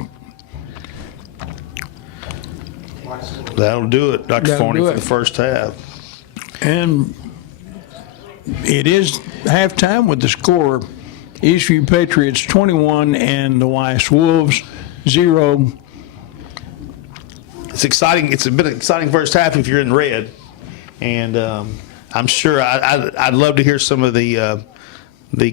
That'll do it, Dr. Forney, for the first half. And it is halftime with the score, Eastview Patriots 21 and the Weiss Wolves 0. It's exciting. It's been an exciting first half if you're in red. And I'm sure I'd love to hear some of the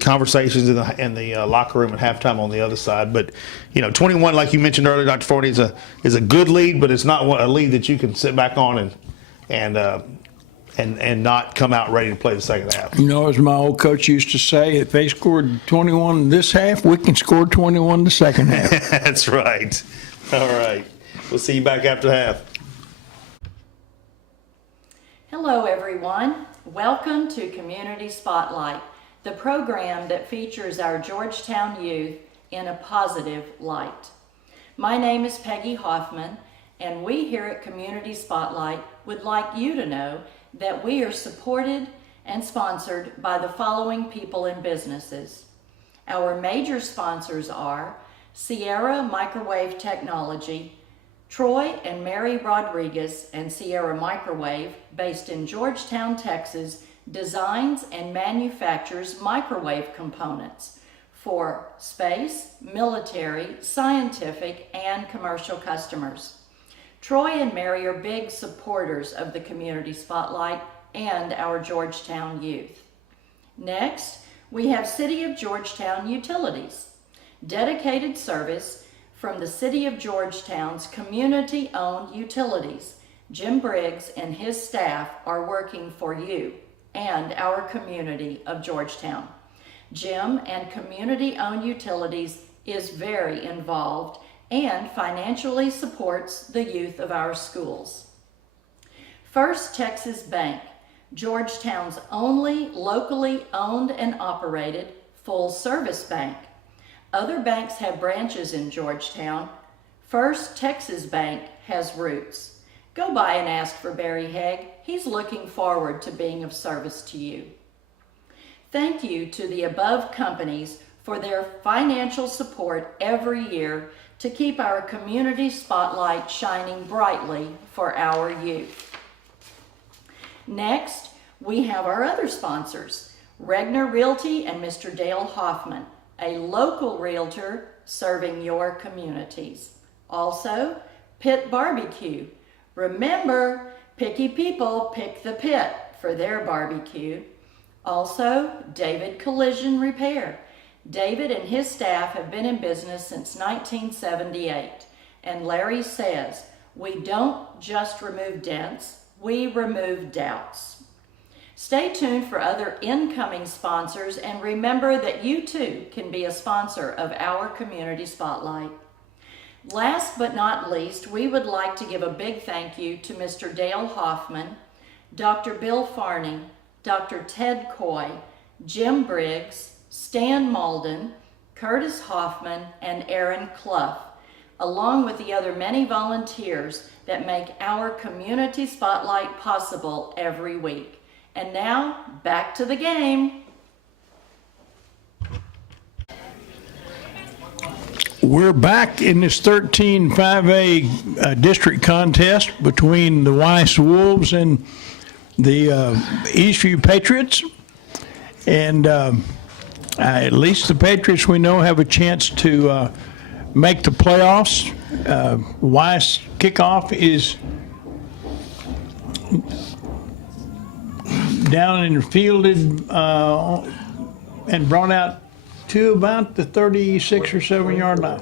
conversations in the locker room at halftime on the other side. But 21, like you mentioned earlier, Dr. Forney, is a good lead, but it's not a lead that you can sit back on and not come out ready to play the second half. As my old coach used to say, if they scored 21 this half, we can score 21 the second half. That's right. All right. We'll see you back after half. Hello everyone. Welcome to Community Spotlight, the program that features our Georgetown youth in a positive light. My name is Peggy Hoffman, and we here at Community Spotlight would like you to know that we are supported and sponsored by the following people and businesses. Our major sponsors are Sierra Microwave Technology, Troy and Mary Rodriguez and Sierra Microwave, based in Georgetown, Texas, designs and manufactures microwave components for space, military, scientific, and commercial customers. Troy and Mary are big supporters of the Community Spotlight and our Georgetown youth. Next, we have City of Georgetown Utilities, dedicated service from the City of Georgetown's community-owned utilities. Jim Briggs and his staff are working for you and our community of Georgetown. Jim and community-owned utilities is very involved and financially supports the youth of our schools. First Texas Bank, Georgetown's only locally owned and operated full-service bank. Other banks have branches in Georgetown. First Texas Bank has roots. Go by and ask for Barry Haig. He's looking forward to being of service to you. Thank you to the above companies for their financial support every year to keep our community spotlight shining brightly for our youth. Next, we have our other sponsors, Regner Realty and Mr. Dale Hoffman, a local realtor serving your communities. Also, Pit Barbecue. Remember, picky people pick the pit for their barbecue. Also, David Collision Repair. David and his staff have been in business since 1978. And Larry says, we don't just remove dents, we remove doubts. Stay tuned for other incoming sponsors and remember that you too can be a sponsor of our Community Spotlight. Last but not least, we would like to give a big thank you to Mr. Dale Hoffman, Dr. Bill Farney, Dr. Ted Coy, Jim Briggs, Stan Malden, Curtis Hoffman, and Aaron Clough, along with the other many volunteers that make our Community Spotlight possible every week. And now, back to the game. We're back in this 13 5A district contest between the Weiss Wolves and the Eastview Patriots. And at least the Patriots, we know, have a chance to make the playoffs. Weiss kickoff is down and fielded and brought out to about the 36 or 7 yard line.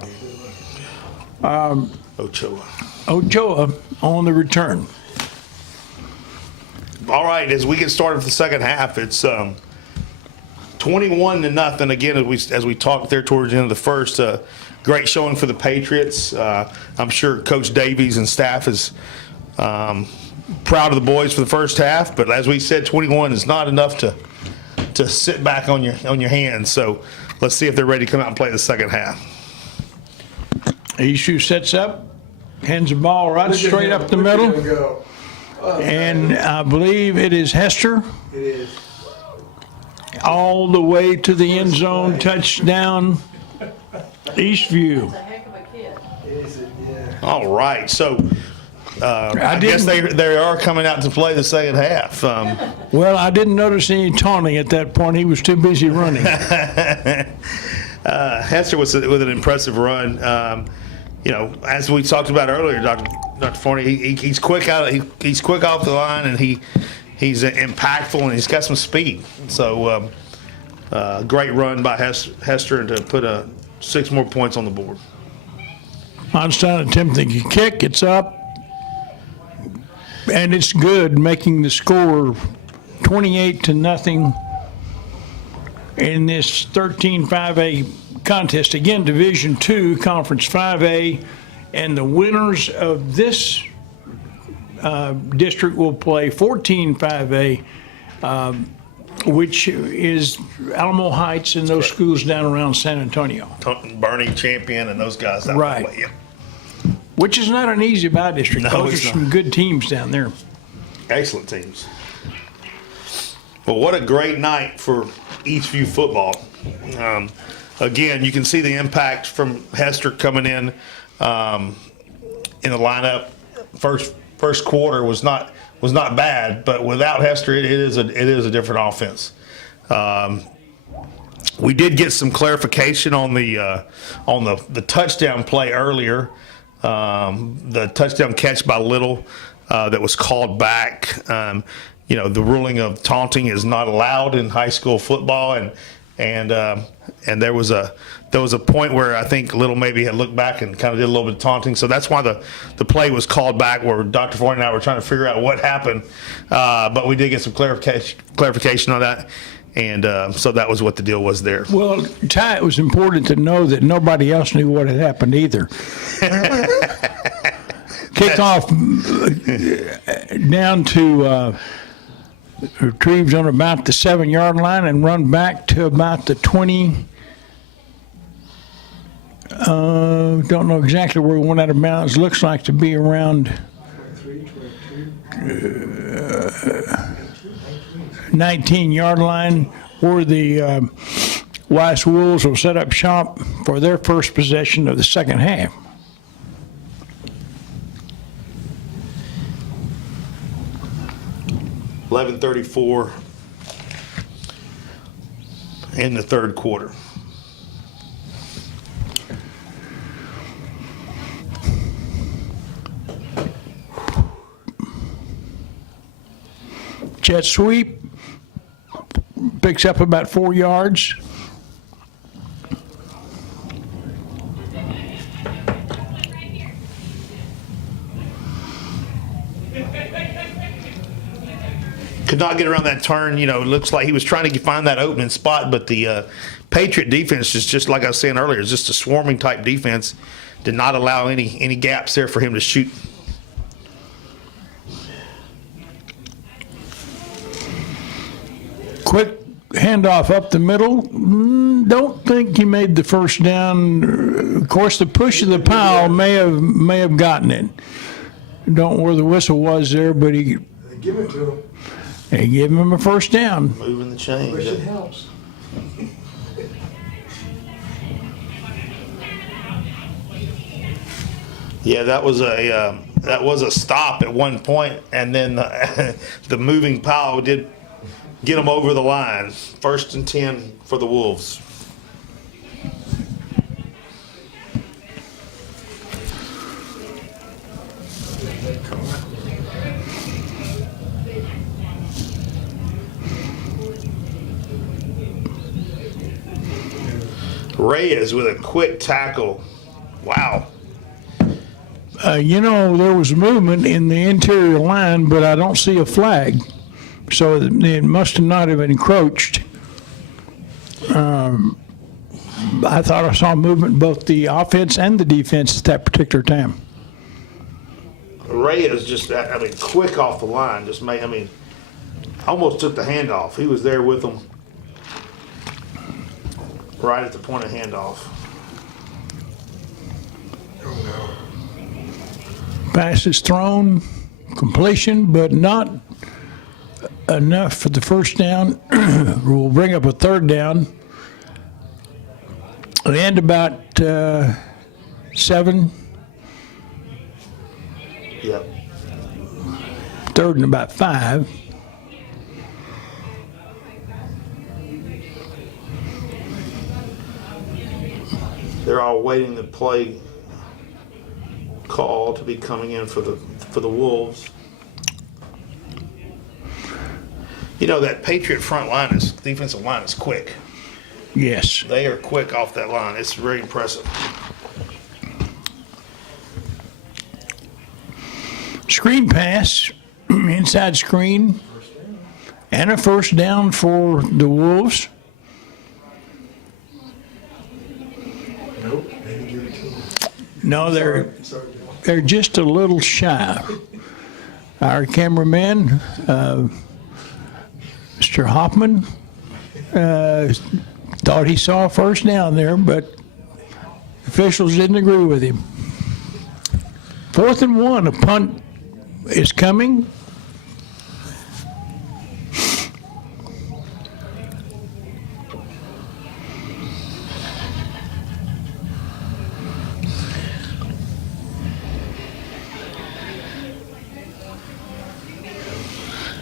Ochoa on the return. All right, as we get started for the second half, it's 21-0. Again, as we talked there towards the end of the first, great showing for the Patriots. I'm sure Coach Davies and staff is proud of the boys for the first half, but as we said, 21 is not enough to sit back on your hands. So let's see if they're ready to come out and play the second half. Eastview sets up, hands the ball right straight up the middle, and I believe it is Hester. It is. All the way to the end zone, touchdown, Eastview. That's a heck of a kid. Is it? Yeah. All right, so I guess they are coming out to play the second half. Well, I didn't notice any taunting at that point. He was too busy running. Hester with an impressive run. As we talked about earlier, Dr. Forney, he's quick he's quick off the line, and he's impactful, and he's got some speed. So great run by Hester to put 6 more points on the board. Einstein attempting a kick. It's up. And it's good, making the score 28-0 in this 13 5A contest. Again, Division II, Conference 5A, and the winners of this district will play 14 5A, which is Alamo Heights and those schools down around San Antonio. Bernie, Champion, and those guys that Right. play. Yeah. Which is not an easy by district. No, Those it's are some not. good teams down there. Excellent teams. Well, what a great night for Eastview football. Again, you can see the impact from Hester coming in the lineup. First quarter was not bad, but without Hester, it is a different offense. We did get some clarification on the touchdown play earlier. The touchdown catch by Little that was called back. The ruling of taunting is not allowed in high school football, and there was a point where I think Little maybe had looked back and kind of did a little bit of taunting. So that's why the play was called back, where Dr. Floyd and I were trying to figure out what happened. But we did get some clarification on that. And so that was what the deal was there. Well, Ty, it was important to know that nobody else knew what had happened either. kick off down to retrieves on about the 7-yard line and run back to about the 20. Don't know exactly where we went out of bounds. Looks like to be around 19-yard line, where the Weiss Wolves will set up shop for their first possession of the second half. .11:34 in the third quarter. Jet sweep, picks up about 4 yards. Could not get around that turn. You know, it looks like he was trying to find that opening spot, but the Patriot defense is just like I was saying earlier, is just a swarming type defense. Did not allow any gaps there for him to shoot. Quick handoff up the middle. Don't think he made the first down. Of course, the push of the pile may have gotten it. Don't know where the whistle was there, but They give it to him. they gave him a first down. Moving the chain. Wish it helps. Yeah, that was a stop at one point, and then the moving pile did get them over the line. 1st and 10 for the Wolves. Reyes with a quick tackle. Wow. There was movement in the interior line, but I don't see a flag. So it must have not have encroached. I thought I saw movement both the offense and the defense at that particular time. Reyes just, quick off the line. Just made, almost took the handoff. He was there with them right at the point of handoff. Pass is thrown, completion, but not enough for the first down. We'll bring up a third down. They end about 7. Yep. Third and about 5. They're all waiting the play call to be coming in for the Wolves. You know, that Patriot defensive line is quick. Yes. They are quick off that line. It's very impressive. Screen pass, inside screen, and a first down for the Wolves. Nope, they didn't give it to him. No, they're Sorry, they're just a little shy. Our cameraman, Mr. Hoffman, thought he saw a first down there, but officials didn't agree with him. 4th and 1, a punt is coming.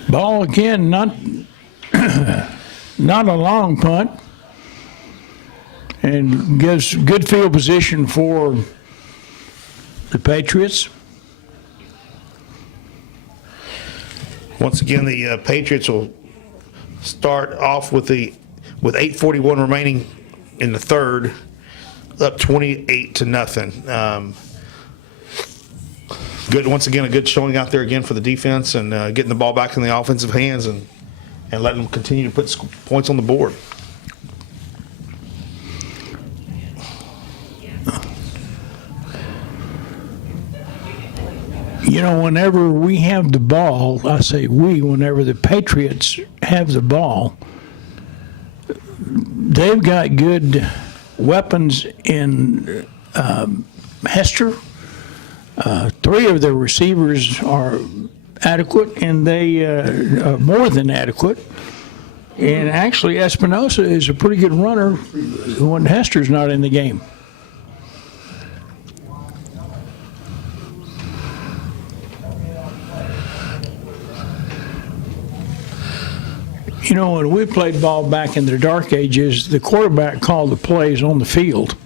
Ball again, not a long punt, and gives good field position for the Patriots. Once again, the Patriots will start off with 8:41 remaining in the third, up 28-0. Good. Once again, a good showing out there again for the defense and getting the ball back in the offensive hands and letting them continue to put points on the board. You know, whenever we have the ball, I say we, whenever the Patriots have the ball, they've got good weapons in Hester. Three of their receivers are adequate, and they are more than adequate. And actually, Espinosa is a pretty good runner when Hester's not in the game. You know, when we played ball back in the dark ages, the quarterback called the plays on the field.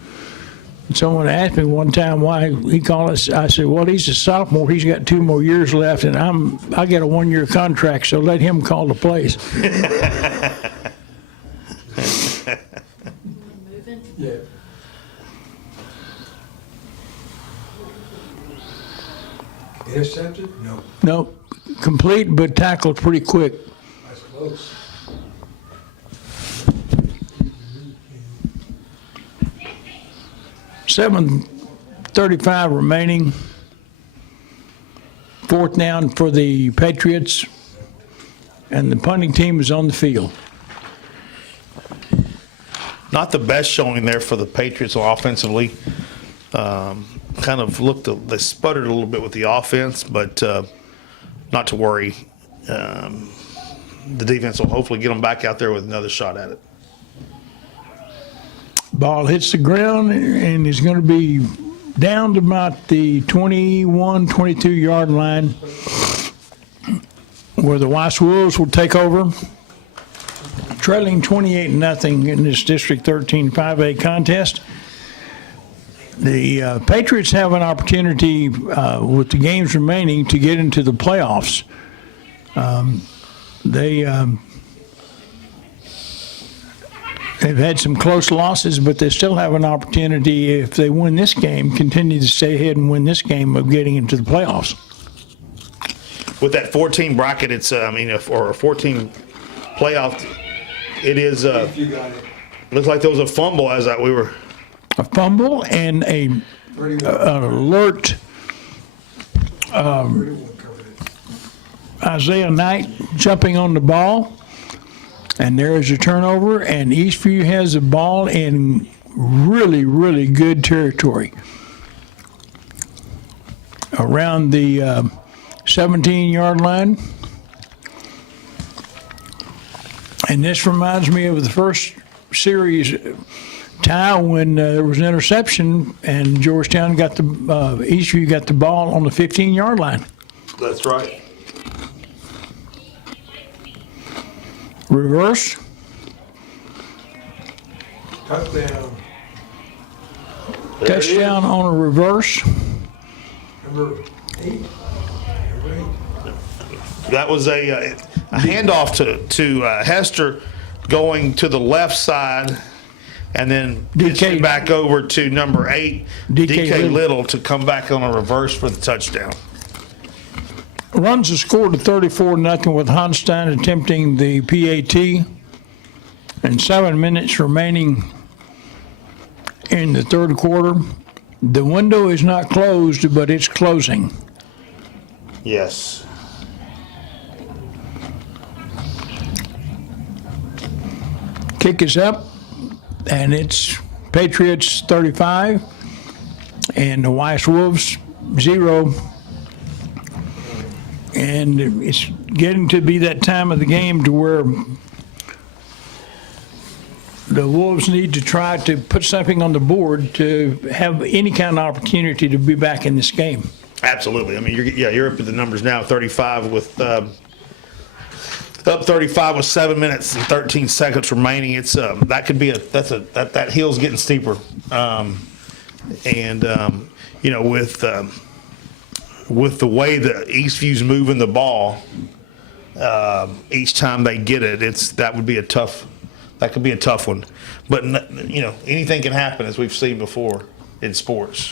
And someone asked me one time why he called us. I said, well, he's a sophomore. He's got 2 more years left, and I got a 1-year contract, so let him call the plays. Yeah. Intercepted? No. No, complete, but tackled pretty quick. That's close. $7:35 remaining. 4th down for the Patriots, and the punting team is on the field. Not the best showing there for the Patriots offensively. Kind of they sputtered a little bit with the offense, but not to worry. The defense will hopefully get them back out there with another shot at it. Ball hits the ground and is going to be down to about the 21, 22-yard line, where the Weiss Wolves will take over, trailing 28-0 in this District 13 5A contest. The Patriots have an opportunity with the games remaining to get into the playoffs. They've had some close losses, but they still have an opportunity, if they win this game, continue to stay ahead and win this game, of getting into the playoffs. With that 14 bracket, it's or a 14 playoff, it is. If you got it. Looks like there was a fumble as we were. A fumble and an alert 31 covered it. Isaiah Knight jumping on the ball. And there is a turnover, and Eastview has the ball in really, really good territory. Around the 17-yard line. And this reminds me of the first series tie when there was an interception and Georgetown got Eastview got the ball on the 15-yard line. That's right. Reverse. Touchdown. Touchdown on a reverse. Number 8. That was a handoff to Hester going to the left side, and then pitching back over to number 8, DK Little, to come back on a reverse for the touchdown. Runs the score to 34-0 with Honstein attempting the PAT, and 7 minutes remaining in the third quarter. The window is not closed, but it's closing. Yes. Kick is up, and it's Patriots 35 and the Weiss Wolves 0. And it's getting to be that time of the game to where the Wolves need to try to put something on the board to have any kind of opportunity to be back in this game. Absolutely. I mean, you're up at the numbers now, 35 with up 35 with 7 minutes and 13 seconds remaining. It's that could be that hill's getting steeper, with the way the Eastview's moving the ball, each time they get it, that could be a tough one. But anything can happen, as we've seen before in sports.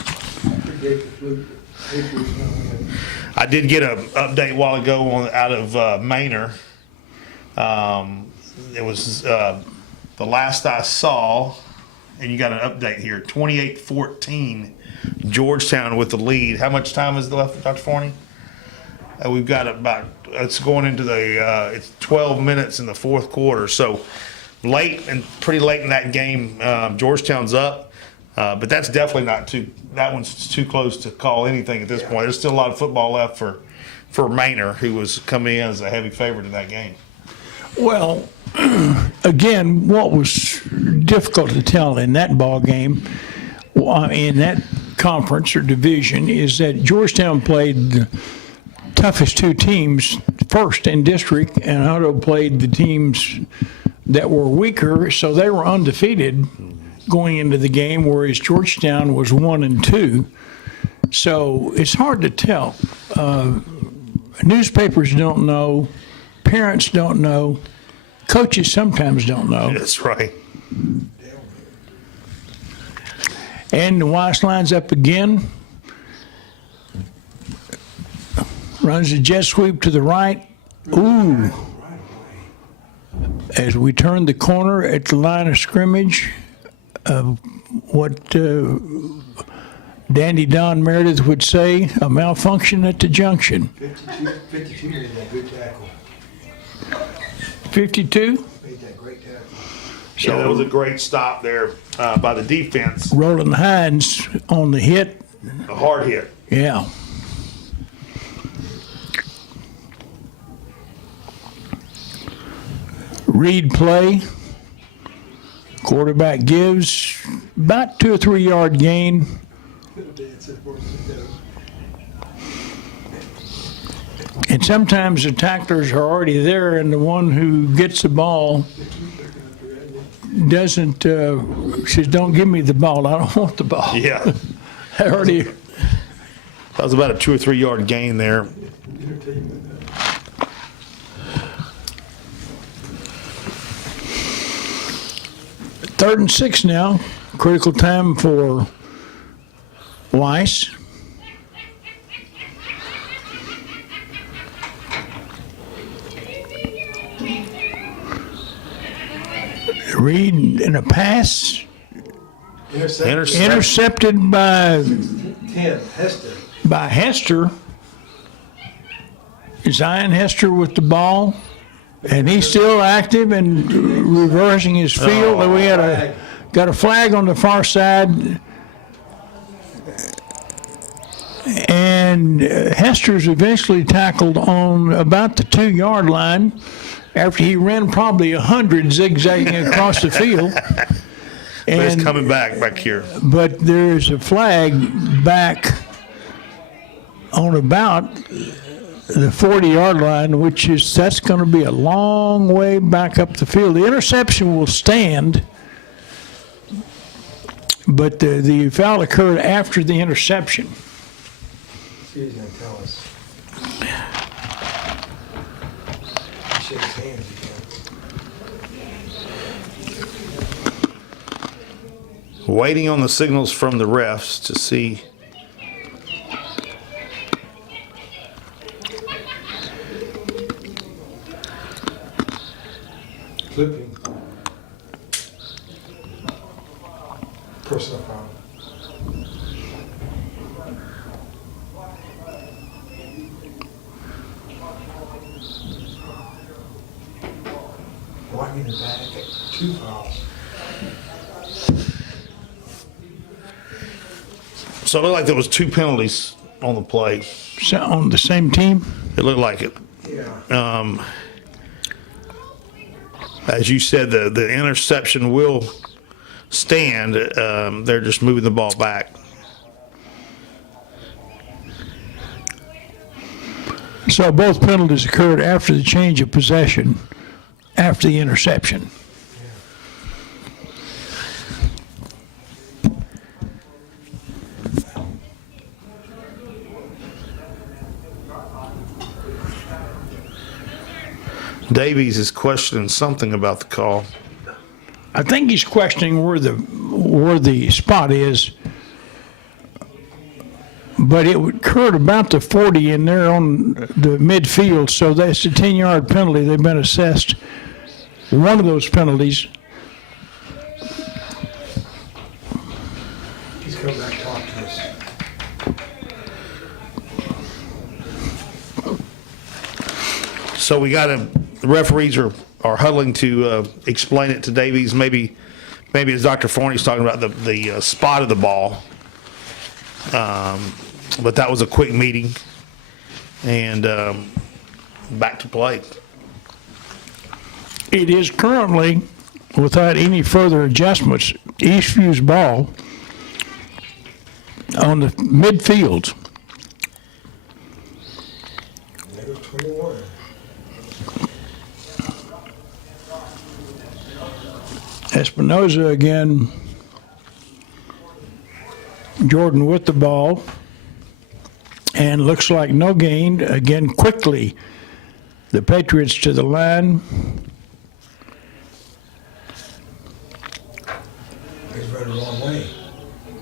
I did get an update a while ago out of Manor. It was the last I saw, and you got an update here, 28-14. Georgetown with the lead. How much time is left, Dr. Forney? We've got it's going into it's 12 minutes in the fourth quarter. So pretty late in that game, Georgetown's up. But that's definitely that one's too close to call anything at this point. There's still a lot of football left for Manor, who was coming in as a heavy favorite in that game. Well, again, what was difficult to tell in that ball game, in that conference or division, is that Georgetown played the toughest two teams first in district, and Hutto played the teams that were weaker, so they were undefeated going into the game, whereas Georgetown was 1-2. So it's hard to tell. Newspapers don't know, parents don't know, coaches sometimes don't know. That's right. And the Weiss lines up again. Runs a jet sweep to the right. Ooh. As we turn the corner at the line of scrimmage, what Dandy Don Meredith would say, a malfunction at the junction. 52 made that good tackle. 52? Made that great tackle. Yeah, that was a great stop there by the defense. Roland Hines on the hit. A hard hit. Yeah. Read play. Quarterback gives about 2 or 3 yard gain. And sometimes the tacklers are already there, and the one who gets the ball doesn't, says, "Don't give me the ball, I don't want the ball." Yeah. I already. That was about a 2 or 3 yard gain there. Third and 6 now. Critical time for Weiss. Reed in a pass. Intercepted by 10, Hester. Hester. Zion Hester with the ball. And he's still active and reversing his field. We had got a flag on the far side. And Hester's eventually tackled on about the 2 yard line after he ran probably 100 zigzagging across the field. But it's coming back here. But there's a flag back on about the 40 yard line, that's going to be a long way back up the field. The interception will stand, but the foul occurred after the interception. He's going to tell us. Shake his hand if you can. Waiting on the signals from the refs to see. Flipping. Personal foul. One in the back, 2 fouls. So it looked like there was 2 penalties on the play. So on the same team? It looked like it. Yeah. As you said, the interception will stand. They're just moving the ball back. So both penalties occurred after the change of possession, after the interception. Davies is questioning something about the call. I think he's questioning where the spot is, but it occurred about the 40 and they're on the midfield, so that's a 10 yard penalty. They've been assessed one of those penalties. He's coming back to talk to us. So the referees are huddling to explain it to Davies. Maybe as Dr. Forney's talking about the spot of the ball. But that was a quick meeting, and back to play. It is currently, without any further adjustments, Eastview's ball on the midfield. Number 21. Espinoza again. Jordan with the ball. And looks like no gain. Again, quickly, the Patriots to the line. He's running the wrong way.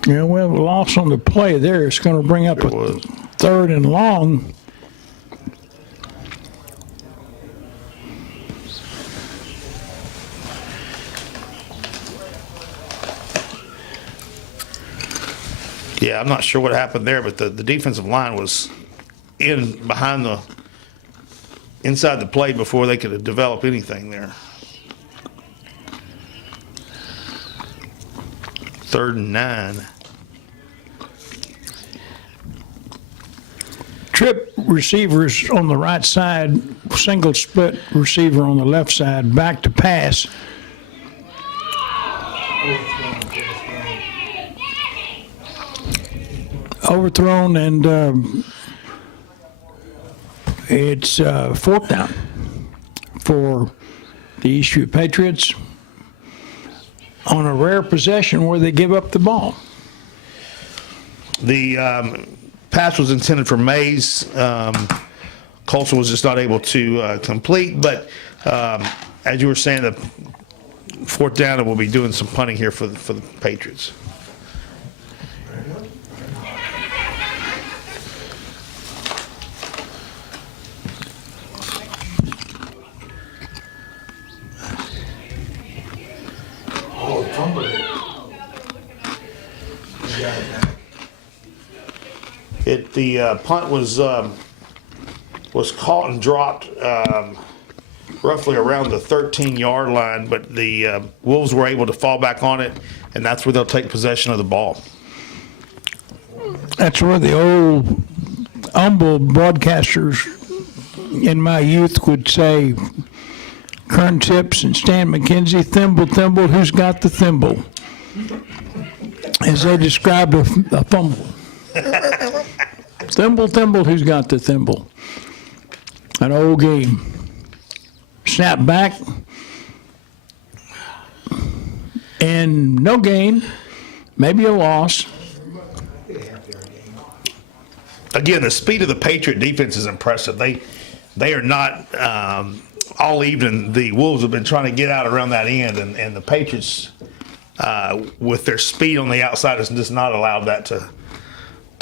Yeah, well, loss on the play there. It's going to bring up a third and long. Yeah, I'm not sure what happened there, but the defensive line was behind inside the play before they could have developed anything there. 3rd and 9. Trip receivers on the right side, single split receiver on the left side, back to pass. Overthrown, and it's 4th down for the Eastview Patriots on a rare possession where they give up the ball. The pass was intended for Mays. Colson was just not able to complete, but as you were saying, the 4th down, and we'll be doing some punting here for the Patriots. Oh, fumbled it. He got it back. The punt was caught and dropped roughly around the 13-yard line, but the Wolves were able to fall back on it, and that's where they'll take possession of the ball. That's where the old humble broadcasters in my youth would say, Kern Tips and Stan McKenzie, thimble, thimble, who's got the thimble? As they described a fumble. Thimble, thimble, who's got the thimble? An old game. Snap back. And no gain. Maybe a loss. Again, the speed of the Patriot defense is impressive. They are not all evening. The Wolves have been trying to get out around that end, and the Patriots, with their speed on the outside, has just not allowed that to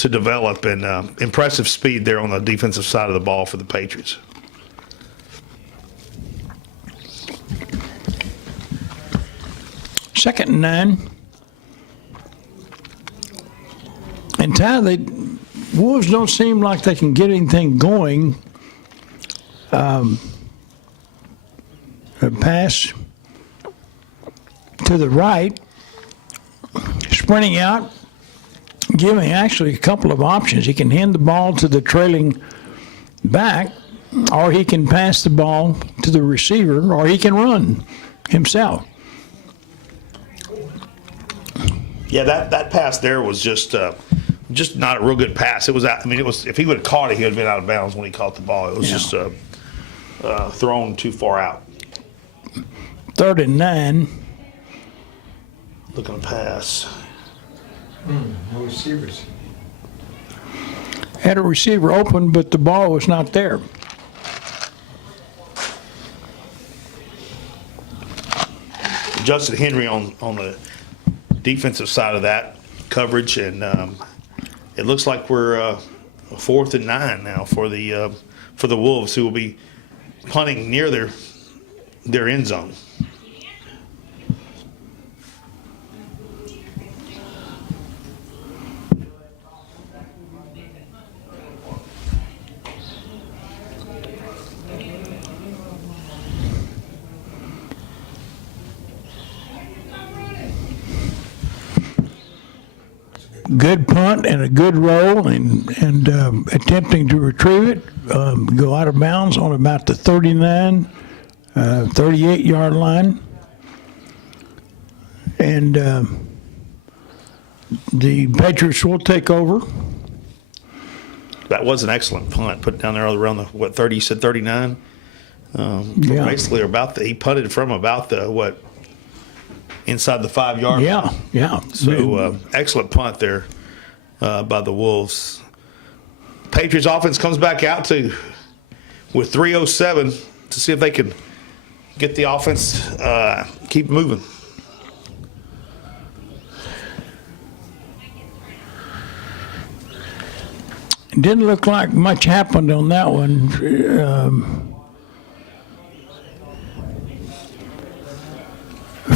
develop. And impressive speed there on the defensive side of the ball for the Patriots. Second and 9. And Ty, the Wolves don't seem like they can get anything going. A pass to the right, sprinting out, giving actually a couple of options. He can hand the ball to the trailing back, or he can pass the ball to the receiver, or he can run himself. Yeah, that pass there was just not a real good pass. It was, if he would have caught it, he would have been out of bounds when he caught the ball. It was just thrown too far out. 3rd and 9. Looking to pass. No receivers. Had a receiver open, but the ball was not there. Justin Henry on the defensive side of that coverage, and it looks like we're 4th and 9 now for the Wolves, who will be punting near their end zone. good punt and a good roll, and attempting to retrieve it, go out of bounds on about the 39, 38-yard line. And the Patriots will take over. That was an excellent punt. Put it down there around the, 30, you said 39? Yeah. Basically, he punted from about the, inside the 5-yard line. Yeah. So excellent punt there by the Wolves. Patriots offense comes back out with 3:07 to see if they can get the offense, keep moving. It didn't look like much happened on that one.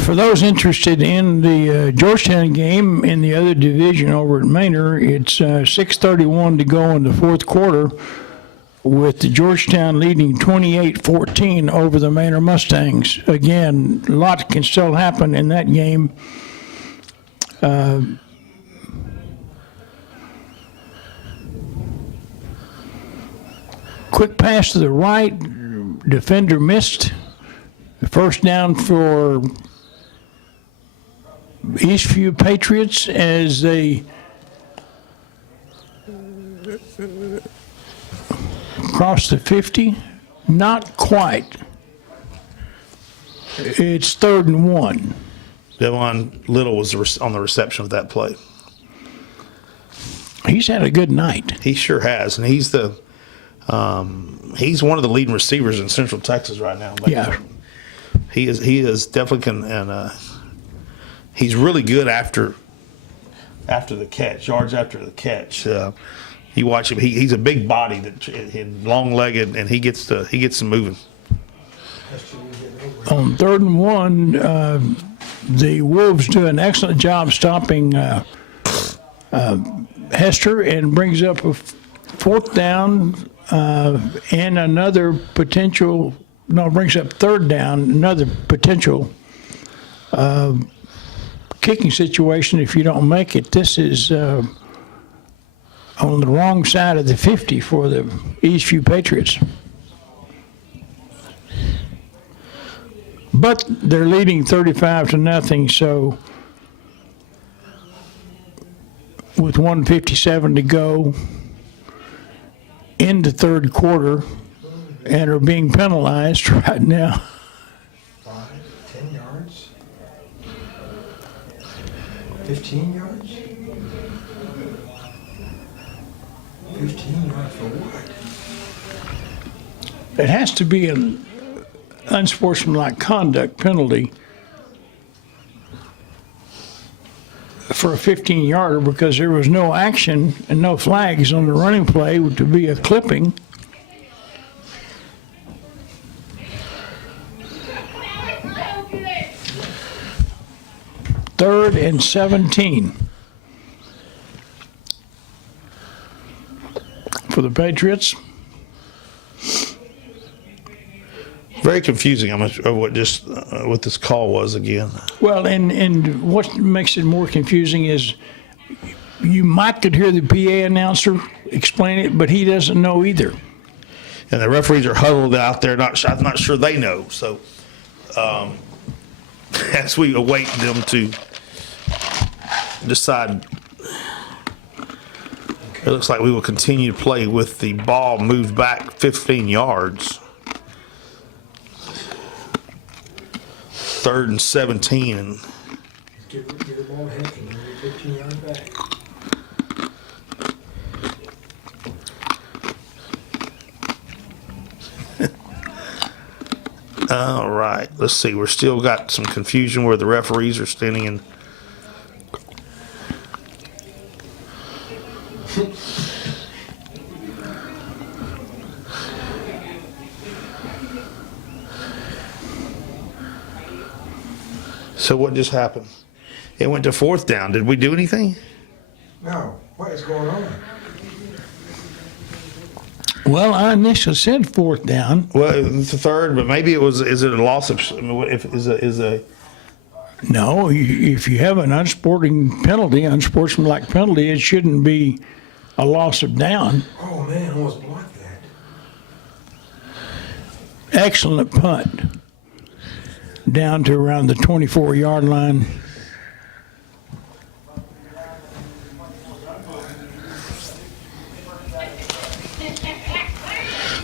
For those interested in the Georgetown game in the other division over at Manor, it's 6:31 to go in the fourth quarter, with the Georgetown leading 28-14 over the Manor Mustangs. Again, a lot can still happen in that game. Quick pass to the right, defender missed. First down for Eastview Patriots as they cross the 50. Not quite. It's 3rd and 1. Devon Little was on the reception of that play. He's had a good night. He sure has, and he's one of the leading receivers in Central Texas right now. Yeah. He is definitely he's really good after the catch, yards after the catch. You watch him; he's a big body and long-legged, and he gets them moving. On 3rd and 1, the Wolves do an excellent job stopping Hester, and brings up a 4th down and another potential. No, brings up 3rd down, another potential kicking situation if you don't make it. This is on the wrong side of the 50 for the Eastview Patriots. But they're leading 35-0, so with 1:57 to go in the 3rd quarter, and are being penalized right now. 5, 10 yards? 15 yards? 15 yards for what? It has to be an unsportsmanlike conduct penalty for a 15-yarder, because there was no action and no flags on the running play to be a clipping. 3rd and 17 for the Patriots. Very confusing how much of what this call was again. Well, and what makes it more confusing is you might could hear the PA announcer explain it, but he doesn't know either. And the referees are huddled out there. I'm not sure they know. So as we await them to decide, it looks like we will continue to play with the ball moved back 15 yards. 3rd and 17. And Give the ball ahead and then 15 yards back. all right, let's see. We're still got some confusion where the referees are standing in. So what just happened? It went to 4th down. Did we do anything? No, what is going on? Well, I initially said 4th down. Well, it's the 3rd, but maybe it was. Is it a loss of? If No, if you have an unsportsmanlike penalty, it shouldn't be a loss of down. Oh, man, almost blocked that. Excellent punt. Down to around the 24-yard line.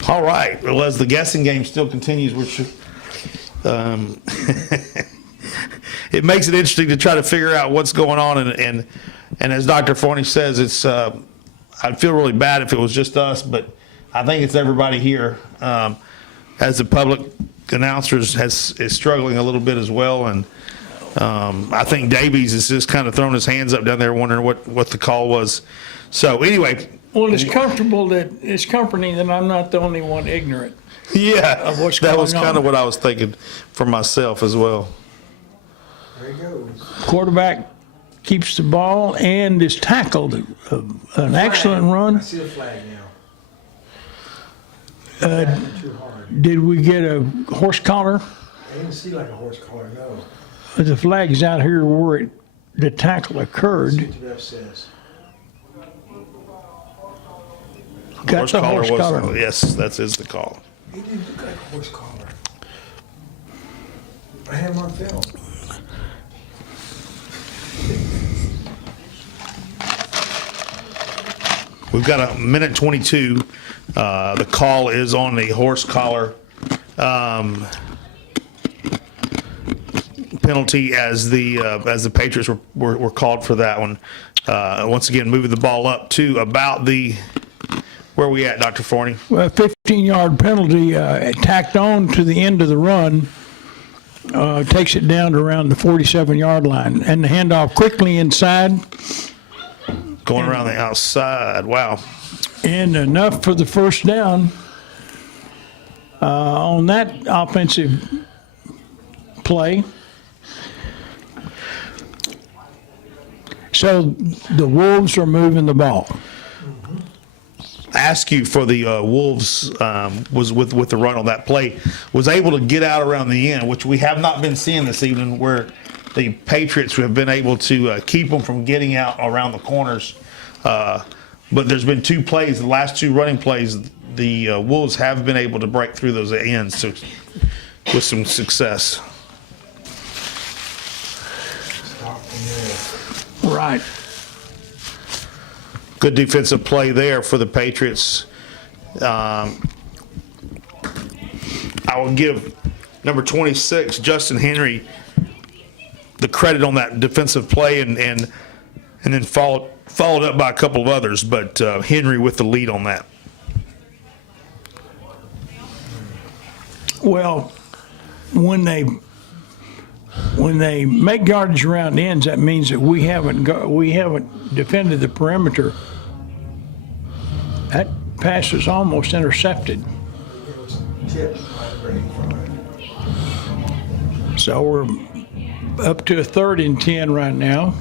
All right. Well, as the guessing game still continues, which it makes it interesting to try to figure out what's going on. And as Dr. Forney says, it's I'd feel really bad if it was just us, but I think it's everybody here. As the public announcers is struggling a little bit as well, and I think Davies is just kind of throwing his hands up down there, wondering what the call was. So anyway. Well, it's comforting that I'm not the only one ignorant. Yeah, of what's that was going kind on. of what I was thinking for myself as well. There he goes. Quarterback keeps the ball and is tackled. An excellent I run. see the flag now. Too hard. Did we get a horse collar? I didn't see like a horse collar, no. The flag's out here where the tackle See occurred. what the ref says. Got the horse collar. Yes, that is the call. He didn't look like a horse collar. I had him on film. We've got a minute 22. The call is on the horse collar penalty as the Patriots were called for that one. Once again, moving the ball up to about where are we at, Dr. Forney? Well, 15-yard penalty tacked on to the end of the run takes it down to around the 47-yard line. And the handoff quickly inside. Going around the outside. Wow. And enough for the first down on that offensive play. So the Wolves are moving the ball. Askew for the Wolves was with the run on that play, was able to get out around the end, which we have not been seeing this evening, where the Patriots have been able to keep them from getting out around the corners. But there's been two plays, the last two running plays, the Wolves have been able to break through those ends with some success. Right. Good defensive play there for the Patriots. I will give number 26, Justin Henry, the credit on that defensive play, and then followed up by a couple of others, but Henry with the lead on that. Well, when they make yardage around ends, that means that we haven't defended the perimeter. That pass was almost intercepted. It was tipped by Brady Fry. So we're up to a 3rd and 10 right now.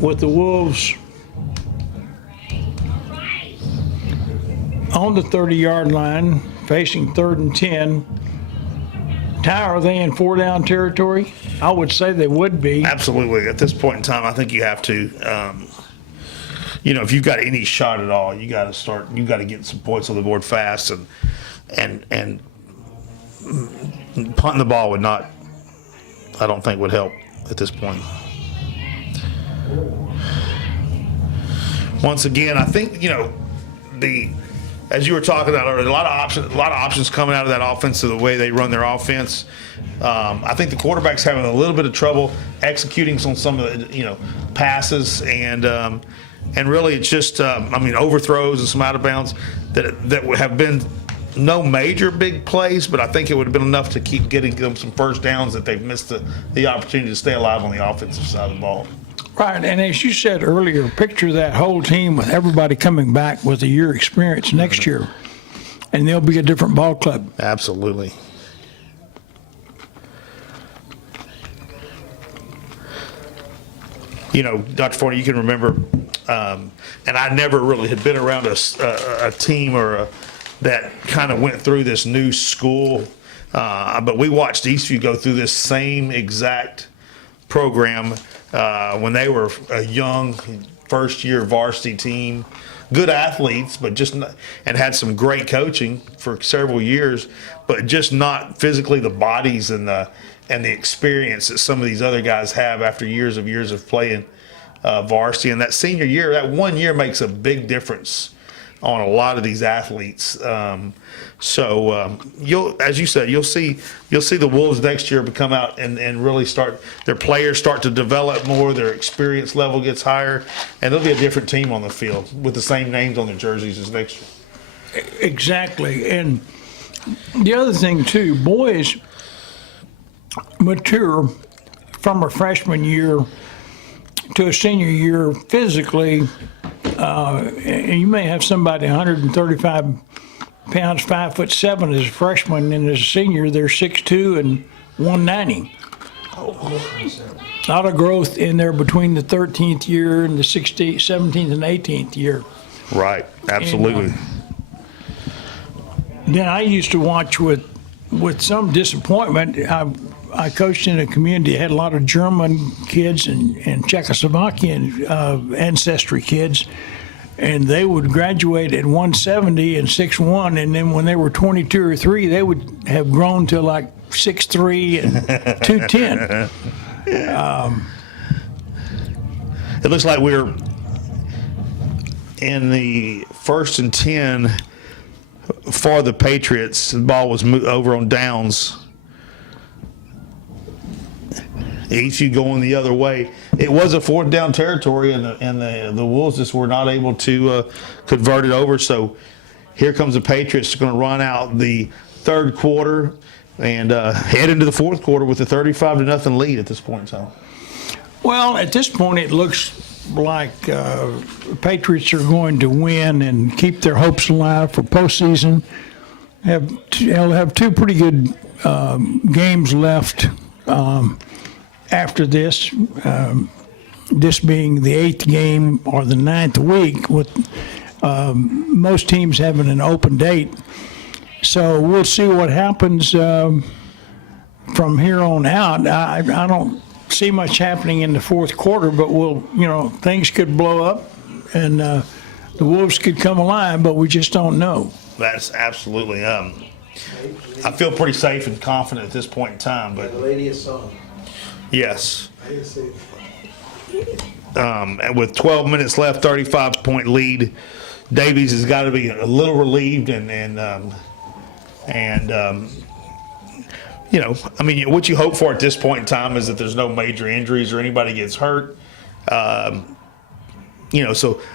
With the Wolves on the 30-yard line, facing 3rd and 10. Ty, are they in 4-down territory? I would say they would be. Absolutely. At this point in time, I think you have to. If you've got any shot at all, you got to start. You got to get some points on the board fast, and punting the ball would not. I don't think would help at this point. Once again, I think as you were talking about earlier, a lot of options coming out of that offense, the way they run their offense. I think the quarterback's having a little bit of trouble executing on some of the passes, and really it's just overthrows and some out of bounds that would have been no major big plays, but I think it would have been enough to keep getting them some first downs that they've missed the opportunity to stay alive on the offensive side of the ball. Right, and as you said earlier, picture that whole team with everybody coming back with a year experience next year, and they'll be a different ball club. Absolutely. Dr. Forney, you can remember, and I never really had been around a team or that kind of went through this new school. But we watched Eastview go through this same exact program when they were a young first-year varsity team. Good athletes, but just not, and had some great coaching for several years, but just not physically the bodies and the experience that some of these other guys have after years of playing varsity. And that senior year, that 1 year makes a big difference on a lot of these athletes. As you said, you'll see the Wolves next year come out and really their players start to develop more, their experience level gets higher, and it'll be a different team on the field with the same names on their jerseys as next year. Exactly. And the other thing too, boys mature from a freshman year to a senior year physically, and you may have somebody 135 pounds, 5'7" as a freshman, and as a senior, they're 6'2" and 190. A lot of growth in there between the 13th year and the 16th, 17th, and 18th year. Right, absolutely. And, then I used to watch with some disappointment. I coached in a community that had a lot of German kids and Czechoslovakian ancestry kids, and they would graduate at 170 and 6'1", and then when they were 22 or 3, they would have grown to like 6'3" and 210. It looks like we're in the 1st and 10 for the Patriots. The ball was over on downs. Eastview going the other way. It was a 4th down territory, and the Wolves just were not able to convert it over. So here comes the Patriots going to run out the 3rd quarter and head into the 4th quarter with a 35-0 lead at this point in time. Well, at this point, it looks like Patriots are going to win and keep their hopes alive for postseason. They'll have 2 pretty good games left after this. This being the 8th game or the 9th week, with most teams having an open date. So we'll see what happens from here on out. I don't see much happening in the 4th quarter, but things could blow up and the Wolves could come alive, but we just don't know. That's absolutely. I feel pretty safe and confident at this point in time. But The lady is song. yes, I didn't say and with 12 minutes left, 35-point lead, Davies has got to be a little relieved what you hope for at this point in time is that there's no major injuries or anybody gets hurt. So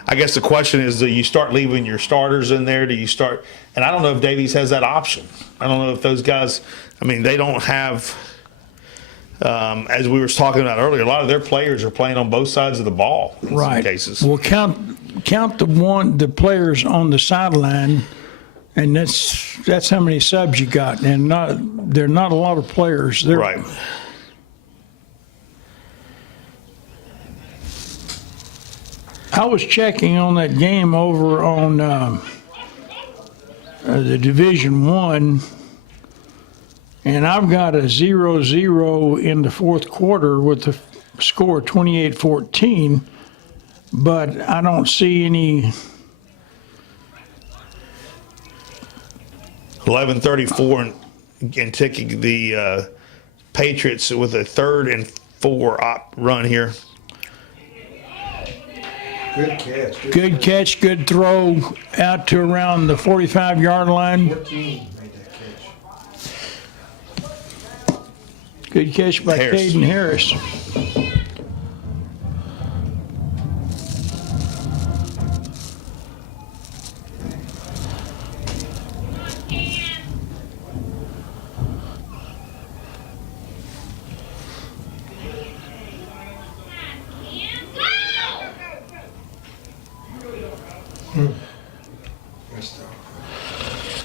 I guess the question is, do you start leaving your starters in there? Do you start? And I don't know if Davies has that option. I don't know if those guys, they don't have, as we were talking about earlier, a lot of their players are playing on both sides of the ball in some cases. Well, count the players on the sideline, and that's how many subs you got, and there are not a lot of players. Right. I was checking on that game over on the Division I, and I've got a 0-0 in the 4th quarter with the score 28-14, but I don't see any. 11:34 and ticking the Patriots with a 3rd and 4 run here. good catch. Good catch, good throw out to around the 45-yard line. 14 made that catch. Good catch by Harris. Caden Harris.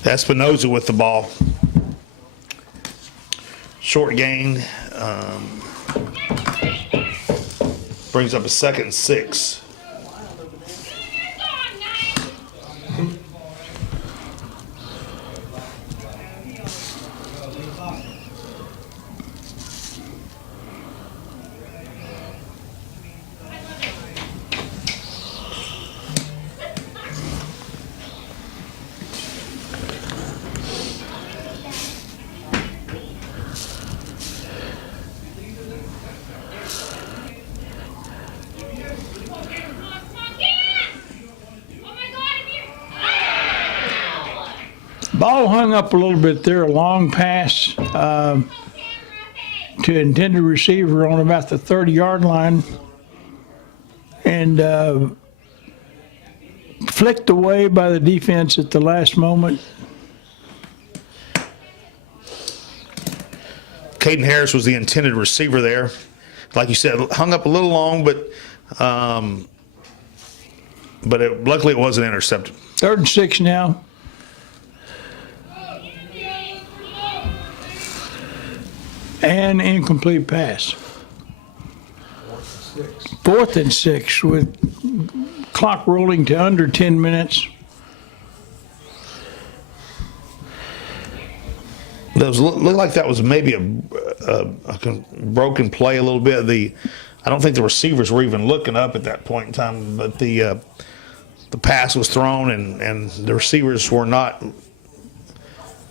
Espinoza with the ball. Short gain. Brings up a 2nd and 6. Ball hung up a little bit there, a long pass to intended receiver on about the 30-yard line, and flicked away by the defense at the last moment. Caden Harris was the intended receiver there. Like you said, hung up a little long, but luckily it wasn't intercepted. 3rd and 6 now. And incomplete pass. 4th and 6 with clock rolling to under 10 minutes. Those looked like that was maybe a broken play a little bit. I don't think the receivers were even looking up at that point in time, but the pass was thrown and the receivers were not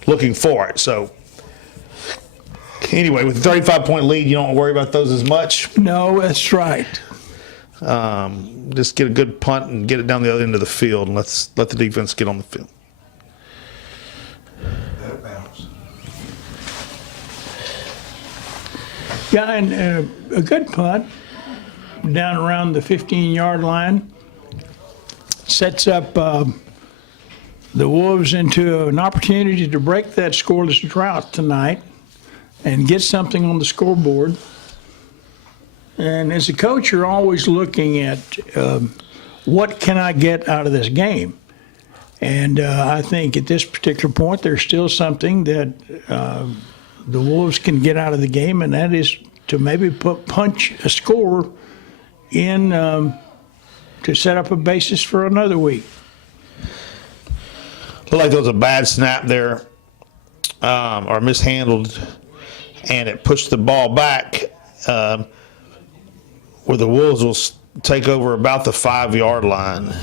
looking for it. So anyway, with a 35-point lead, you don't worry about those as much. No, that's right. Just get a good punt and get it down the other end of the field, and let the defense get on the field. That bounce. Yeah, and a good punt down around the 15-yard line sets up the Wolves into an opportunity to break that scoreless drought tonight and get something on the scoreboard. And as a coach, you're always looking at what can I get out of this game? And I think at this particular point, there's still something that the Wolves can get out of the game, and that is to maybe punch a score in to set up a basis for another week. Looked like there was a bad snap there, or mishandled, and it pushed the ball back where the Wolves will take over about the 5-yard line.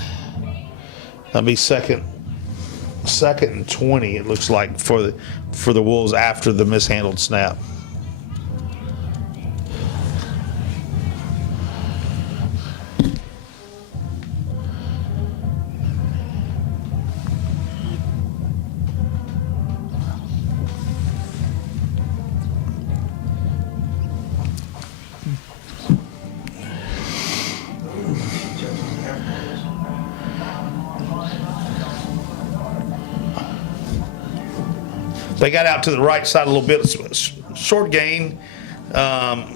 That'll be second and 20. It looks like for the Wolves after the mishandled snap. They got out to the right side a little bit, short gain, but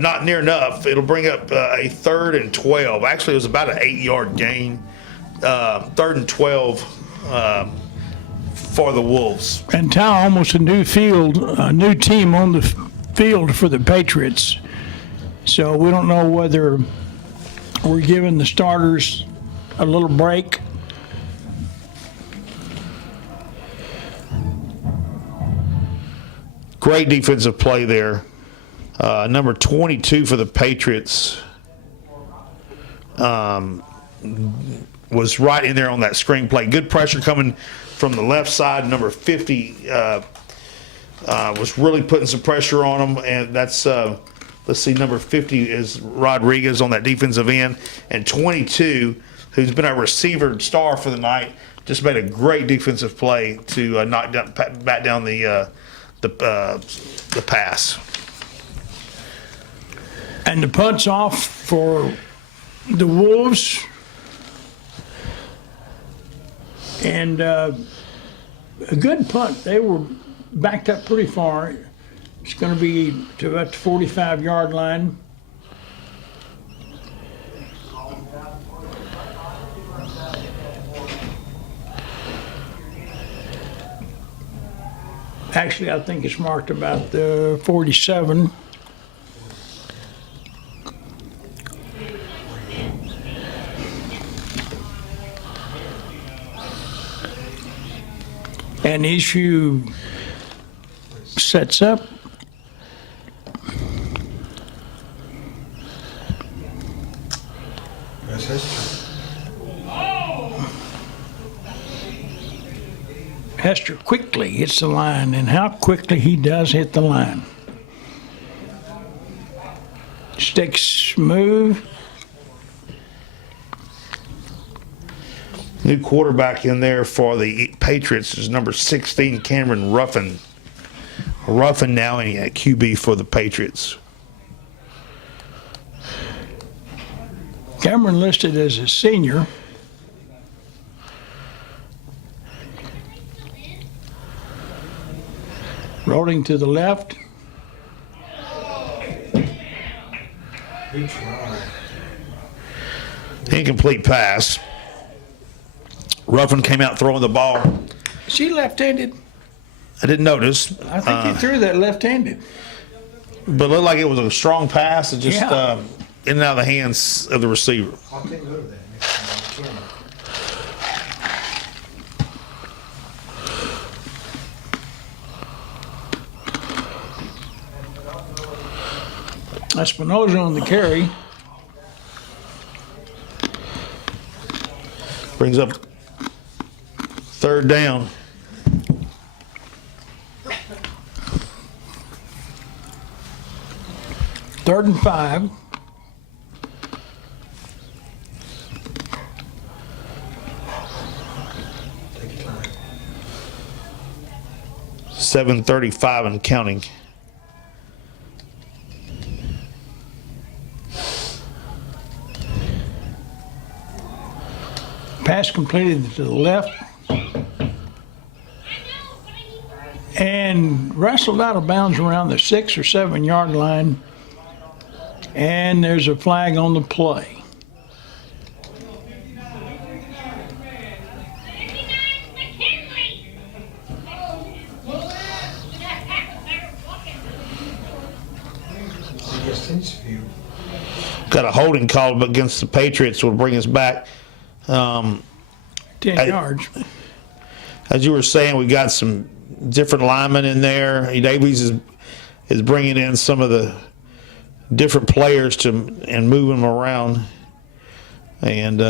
not near enough. It'll bring up a 3rd and 12. Actually, it was about an 8-yard gain. 3rd and 12 for the Wolves. And Tal, almost a new team on the field for the Patriots. So we don't know whether we're giving the starters a little break. Great defensive play there. Number 22 for the Patriots was right in there on that screen play. Good pressure coming from the left side. Number 50 was really putting some pressure on them, and that's let's see, number 50 is Rodriguez on that defensive end, and 22, who's been our receiver star for the night, just made a great defensive play to back down the pass. And the punt's off for the Wolves. And a good punt. They were backed up pretty far. It's going to be to about the 45-yard line. Actually, I think it's marked about the 47. And Eastview sets up. That's history. Hester quickly hits the line, and how quickly he does hit the line. Sticks move. New quarterback in there for the Patriots is number 16, Cameron Ruffin. Ruffin now in at QB for the Patriots. Cameron listed as a senior. Rolling to the left. Good try. Incomplete pass. Ruffin came out throwing the ball. Is he left-handed? I didn't notice, I think he threw that left-handed. but it looked like it was a strong pass. It just Yeah. in and out of the hands of the receiver. I'll take note of that next time on camera. Espinoza on the carry. Brings up third down. Third and 5. Take your time. 7:35 and counting. Pass completed to the left. And wrestled out of bounds around the 6 or 7 yard line. And there's a flag on the play. Against Eastview. Got a holding call against the Patriots will bring us back. 10 yards. As you were saying, we got some different linemen in there. Davies is bringing in some of the different players and moving them around. And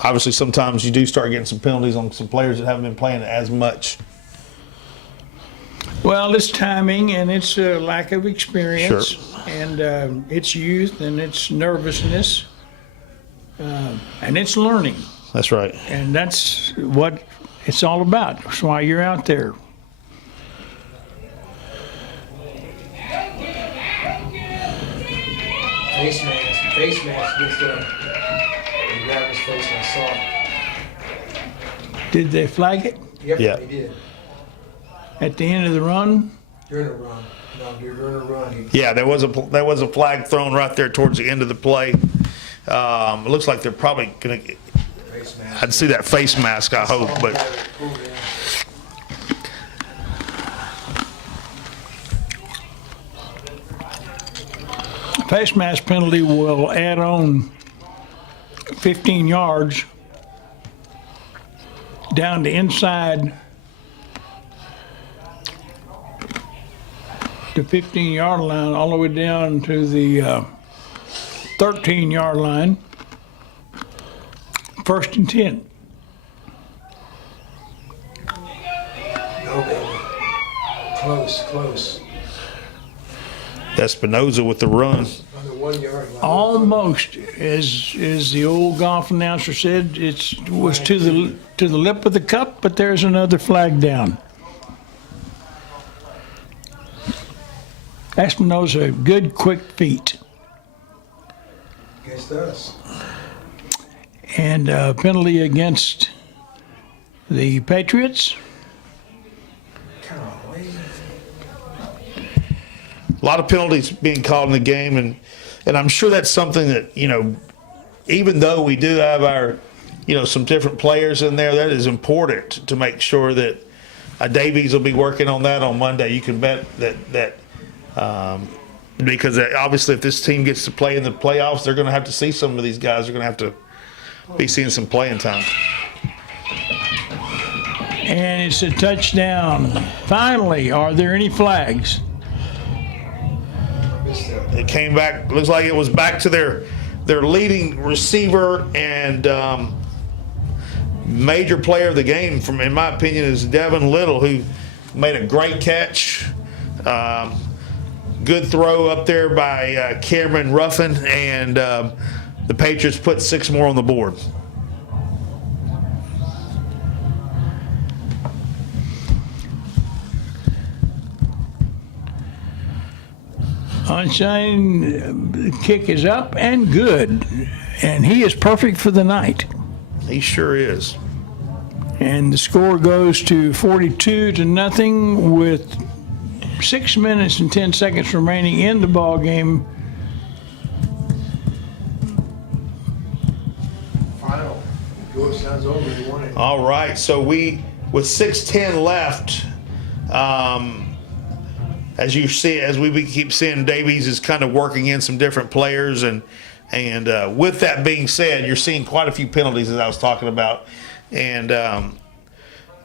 obviously, sometimes you do start getting some penalties on some players that haven't been playing as much. Well, it's timing and it's a lack of experience. Sure. And it's youth and it's nervousness. And it's learning. That's right. And that's what it's all about. That's why you're out there. Face mask gets up. He grabbed his face and I saw it. Did they flag it Yep, Yeah. he did. at the end of the run? During a run. No, during a run. Yeah, there was a flag thrown right there towards the end of the play. It looks like they're probably gonna. Face mask. I'd see that face mask. I hope, but Pulled in. Face mask penalty will add on 15 yards down the inside the 15-yard line, all the way down to the 13-yard line. First and 10. No, baby. Close. Espinoza with the run. On the 1 yard line. Almost, as the old golf announcer said, it was to the lip of the cup, but there's another flag down. Espinoza, good quick feet, Against us. and penalty against the Patriots. Golly. A lot of penalties being called in the game, and I'm sure that's something that, even though we do have our, some different players in there, that is important to make sure that Davies will be working on that on Monday. You can bet that because obviously if this team gets to play in the playoffs, they're going to have to see some of these guys. They're going to have to be seeing some playing time. And it's a touchdown. Finally, are there any flags? Missed that. It came back. Looks like it was back to their leading receiver and major player of the game, in my opinion, is Devin Little, who made a great catch. Good throw up there by Cameron Ruffin, and the Patriots put 6 more on the board. Einstein, the kick is up and good, and he is perfect for the night. He sure is. And the score goes to 42-0 with 6 minutes and 10 seconds remaining in the ball game. Final. Georgetown's over. They won it. All right, so with 6:10 left, as we keep seeing, Davies is kind of working in some different players, and with that being said, you're seeing quite a few penalties, as I was talking about, and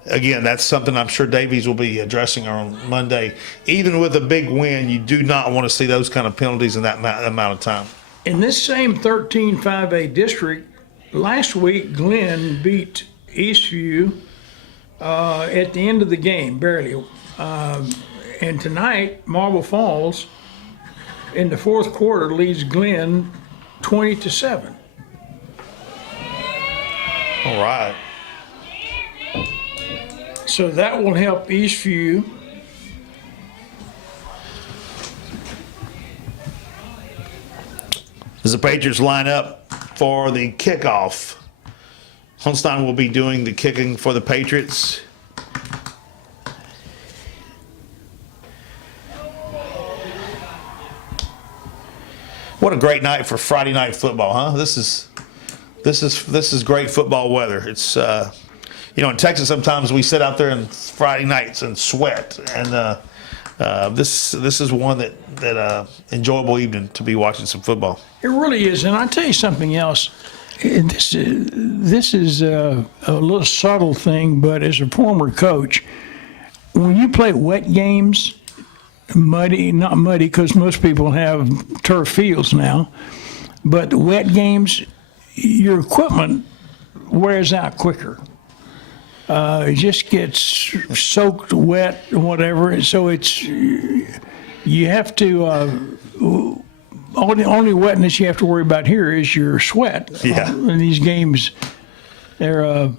again, that's something I'm sure Davies will be addressing on Monday. Even with a big win, you do not want to see those kind of penalties in that amount of time. In this same 13-5A district, last week Glenn beat Eastview at the end of the game, barely. And tonight, Marble Falls, in the fourth quarter, leads Glenn 20-7. All right. So that will help Eastview. As the Patriots line up for the kickoff, Holstein will be doing the kicking for the Patriots. What a great night for Friday night football, huh? This is great football weather. It's in Texas sometimes we sit out there on Friday nights and sweat, and this is one that enjoyable evening to be watching some football. It really is, and I'll tell you something else. This is a little subtle thing, but as a former coach, when you play wet games, not muddy because most people have turf fields now, but the wet games, your equipment wears out quicker. It just gets soaked wet or whatever, and so you have to only wetness you have to worry about here is your sweat. Yeah. In these games, they're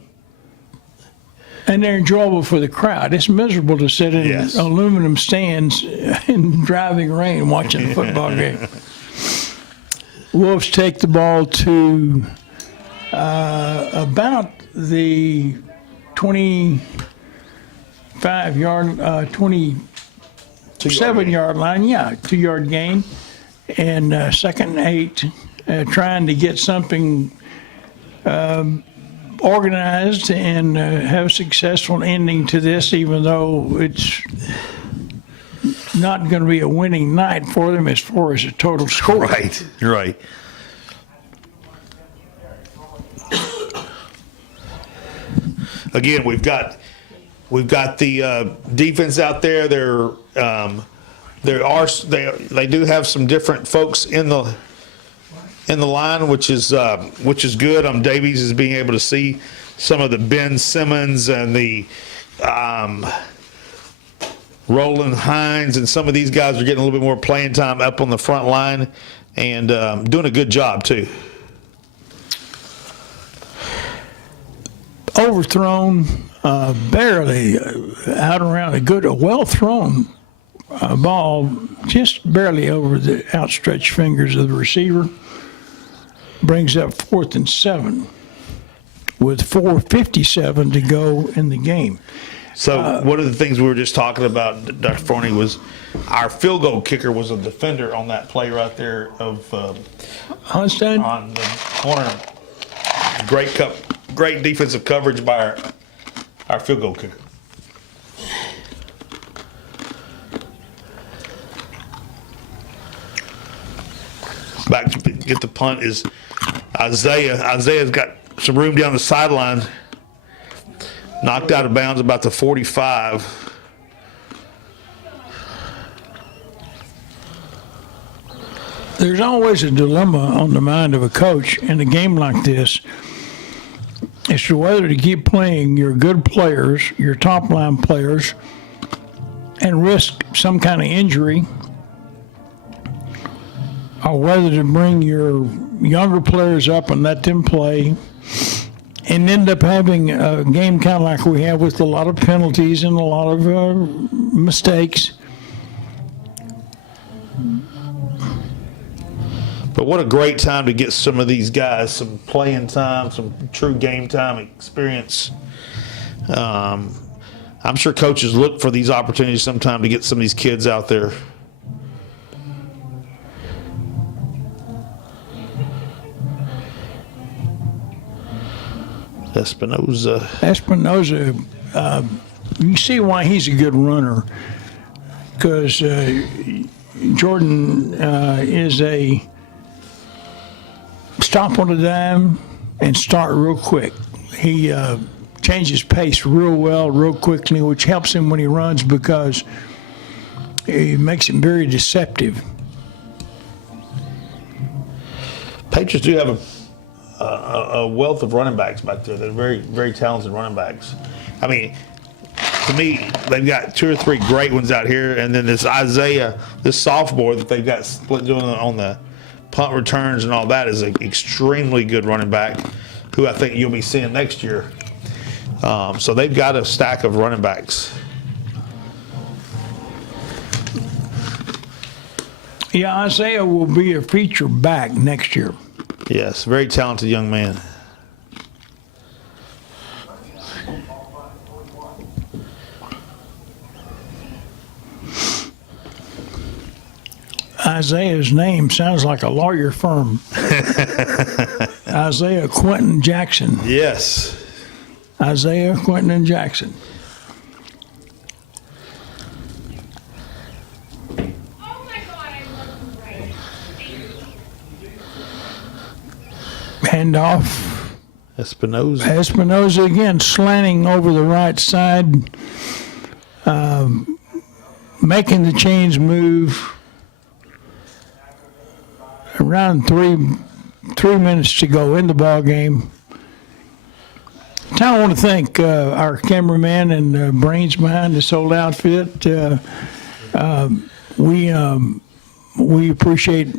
enjoyable for the crowd. It's miserable to sit in Yes. aluminum stands in driving rain watching a football game. Wolves take the ball to about the 27-yard line. Yeah, 2-yard gain. And second and 8, trying to get something organized and have a successful ending to this, even though it's not going to be a winning night for them as far as a total score. Right, right. Again, we've got the defense out there. They do have some different folks in the line, which is good. Davies is being able to see some of the Ben Simmons and the Roland Hines, and some of these guys are getting a little bit more playing time up on the front line, and doing a good job too. Overthrown, barely out around a well thrown ball, just barely over the outstretched fingers of the receiver. Brings up 4th and 7 with 4:57 to go in the game. So one of the things we were just talking about, Dr. Forney, was our field goal kicker was a defender on that play right there of Einstein? on the corner. Great defensive coverage by our field goal kicker. Back to get the punt is Isaiah. Isaiah's got some room down the sideline. Knocked out of bounds about the 45. There's always a dilemma on the mind of a coach in a game like this as to whether to keep playing your good players, your top line players, and risk some kind of injury, or whether to bring your younger players up and let them play and end up having a game kind of like we have with a lot of penalties and a lot of mistakes. But what a great time to get some of these guys some playing time, some true game time experience. I'm sure coaches look for these opportunities sometime to get some of these kids out there. Espinoza. You can see why he's a good runner, because Jordan is a stop on a dime and start real quick. He changes pace real well, real quickly, which helps him when he runs because it makes him very deceptive. Patriots do have a wealth of running backs back there. They're very, very talented running backs. I mean, to me, they've got 2 or 3 great ones out here, and then this Isaiah, this sophomore that they've got split doing on the punt returns and all that is an extremely good running back who I think you'll be seeing next year. So they've got a stack of running backs. Yeah, Isaiah will be a feature back next year. Yes, very talented young man. Isaiah's name sounds like a lawyer firm. Isaiah Quentin Jackson. Yes. Isaiah Quentin and Jackson. Handoff. Espinoza again, slanting over the right side, making the chains move. Around three minutes to go in the ball game. I want to thank our cameraman and brains behind this whole outfit. We appreciate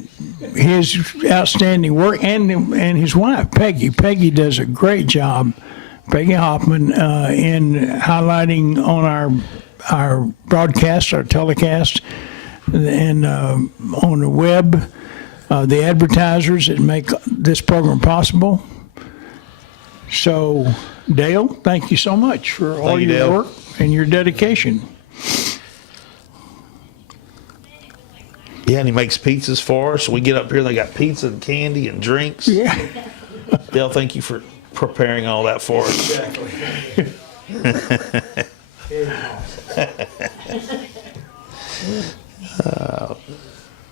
his outstanding work and his wife Peggy. Peggy does a great job. Peggy Hoffman in highlighting on our broadcast, our telecast, and on the web. The advertisers that make this program possible. So, Dale, thank you so much for all your work and your dedication. Yeah, and he makes pizzas for us. We get up here and they got pizza and candy and drinks. Yeah. Dale, thank you for preparing all that for us. Exactly.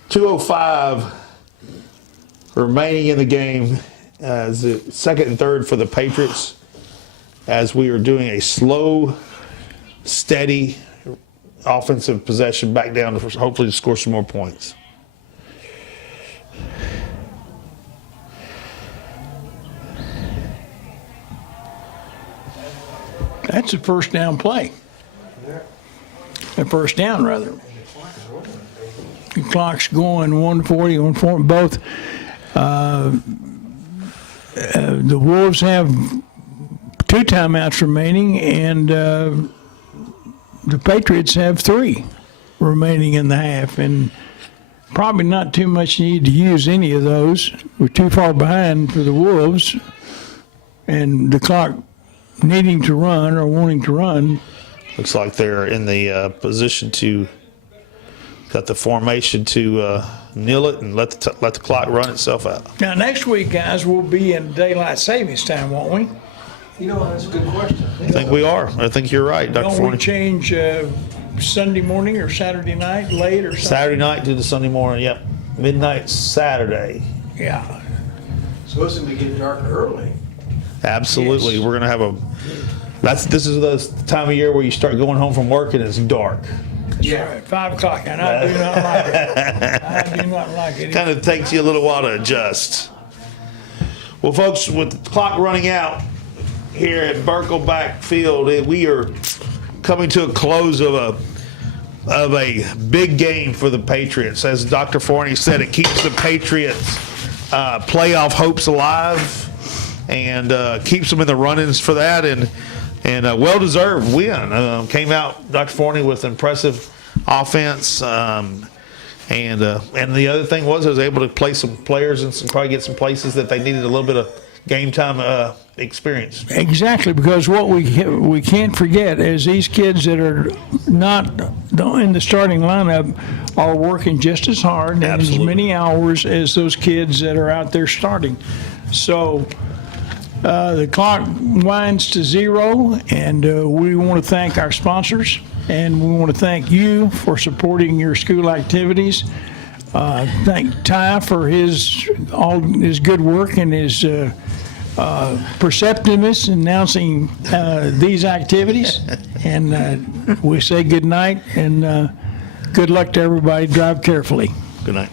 2:05 remaining in the game as the second and third for the Patriots as we are doing a slow, steady offensive possession back down to hopefully to score some more points. That's a first down play. A first down, rather. The clock's going 140, 140, both. The Wolves have 2 timeouts remaining, and the Patriots have 3 remaining in the half, and probably not too much need to use any of those. We're too far behind for the Wolves, and the clock needing to run or wanting to run. Looks like they're in the position to got the formation to kneel it and let the clock run itself out. Now, next week, guys, we'll be in daylight savings time, won't we? You know, that's a good question. I think we are. I think you're right, Dr. Don't we Forney. change Sunday morning or Saturday night late or something? Saturday night to the Sunday morning, yep. Midnight Saturday. Yeah. Supposed to be getting dark early. Absolutely. Yes. We're going to have this is the time of year where you start going home from work and it's dark. Yeah. Right. 5 o'clock, and I do not like it. I do not like it. Kind of takes you a little while to adjust. Well, folks, with the clock running out here at Birkelback Field, we are coming to a close of a big game for the Patriots. As Dr. Forney said, it keeps the Patriots playoff hopes alive and keeps them in the run-ins for that. And a well-deserved win. Came out, Dr. Forney, with impressive offense. And the other thing was I was able to play some players and probably get some places that they needed a little bit of game time experience. Exactly, because what we can't forget is these kids that are not in the starting lineup are working just as hard and as Absolutely. many hours as those kids that are out there starting. So the clock winds to 0, and we want to thank our sponsors, and we want to thank you for supporting your school activities. Thank Ty for all his good work and his perceptiveness in announcing these activities. And we say good night and good luck to everybody. Drive carefully. Good night.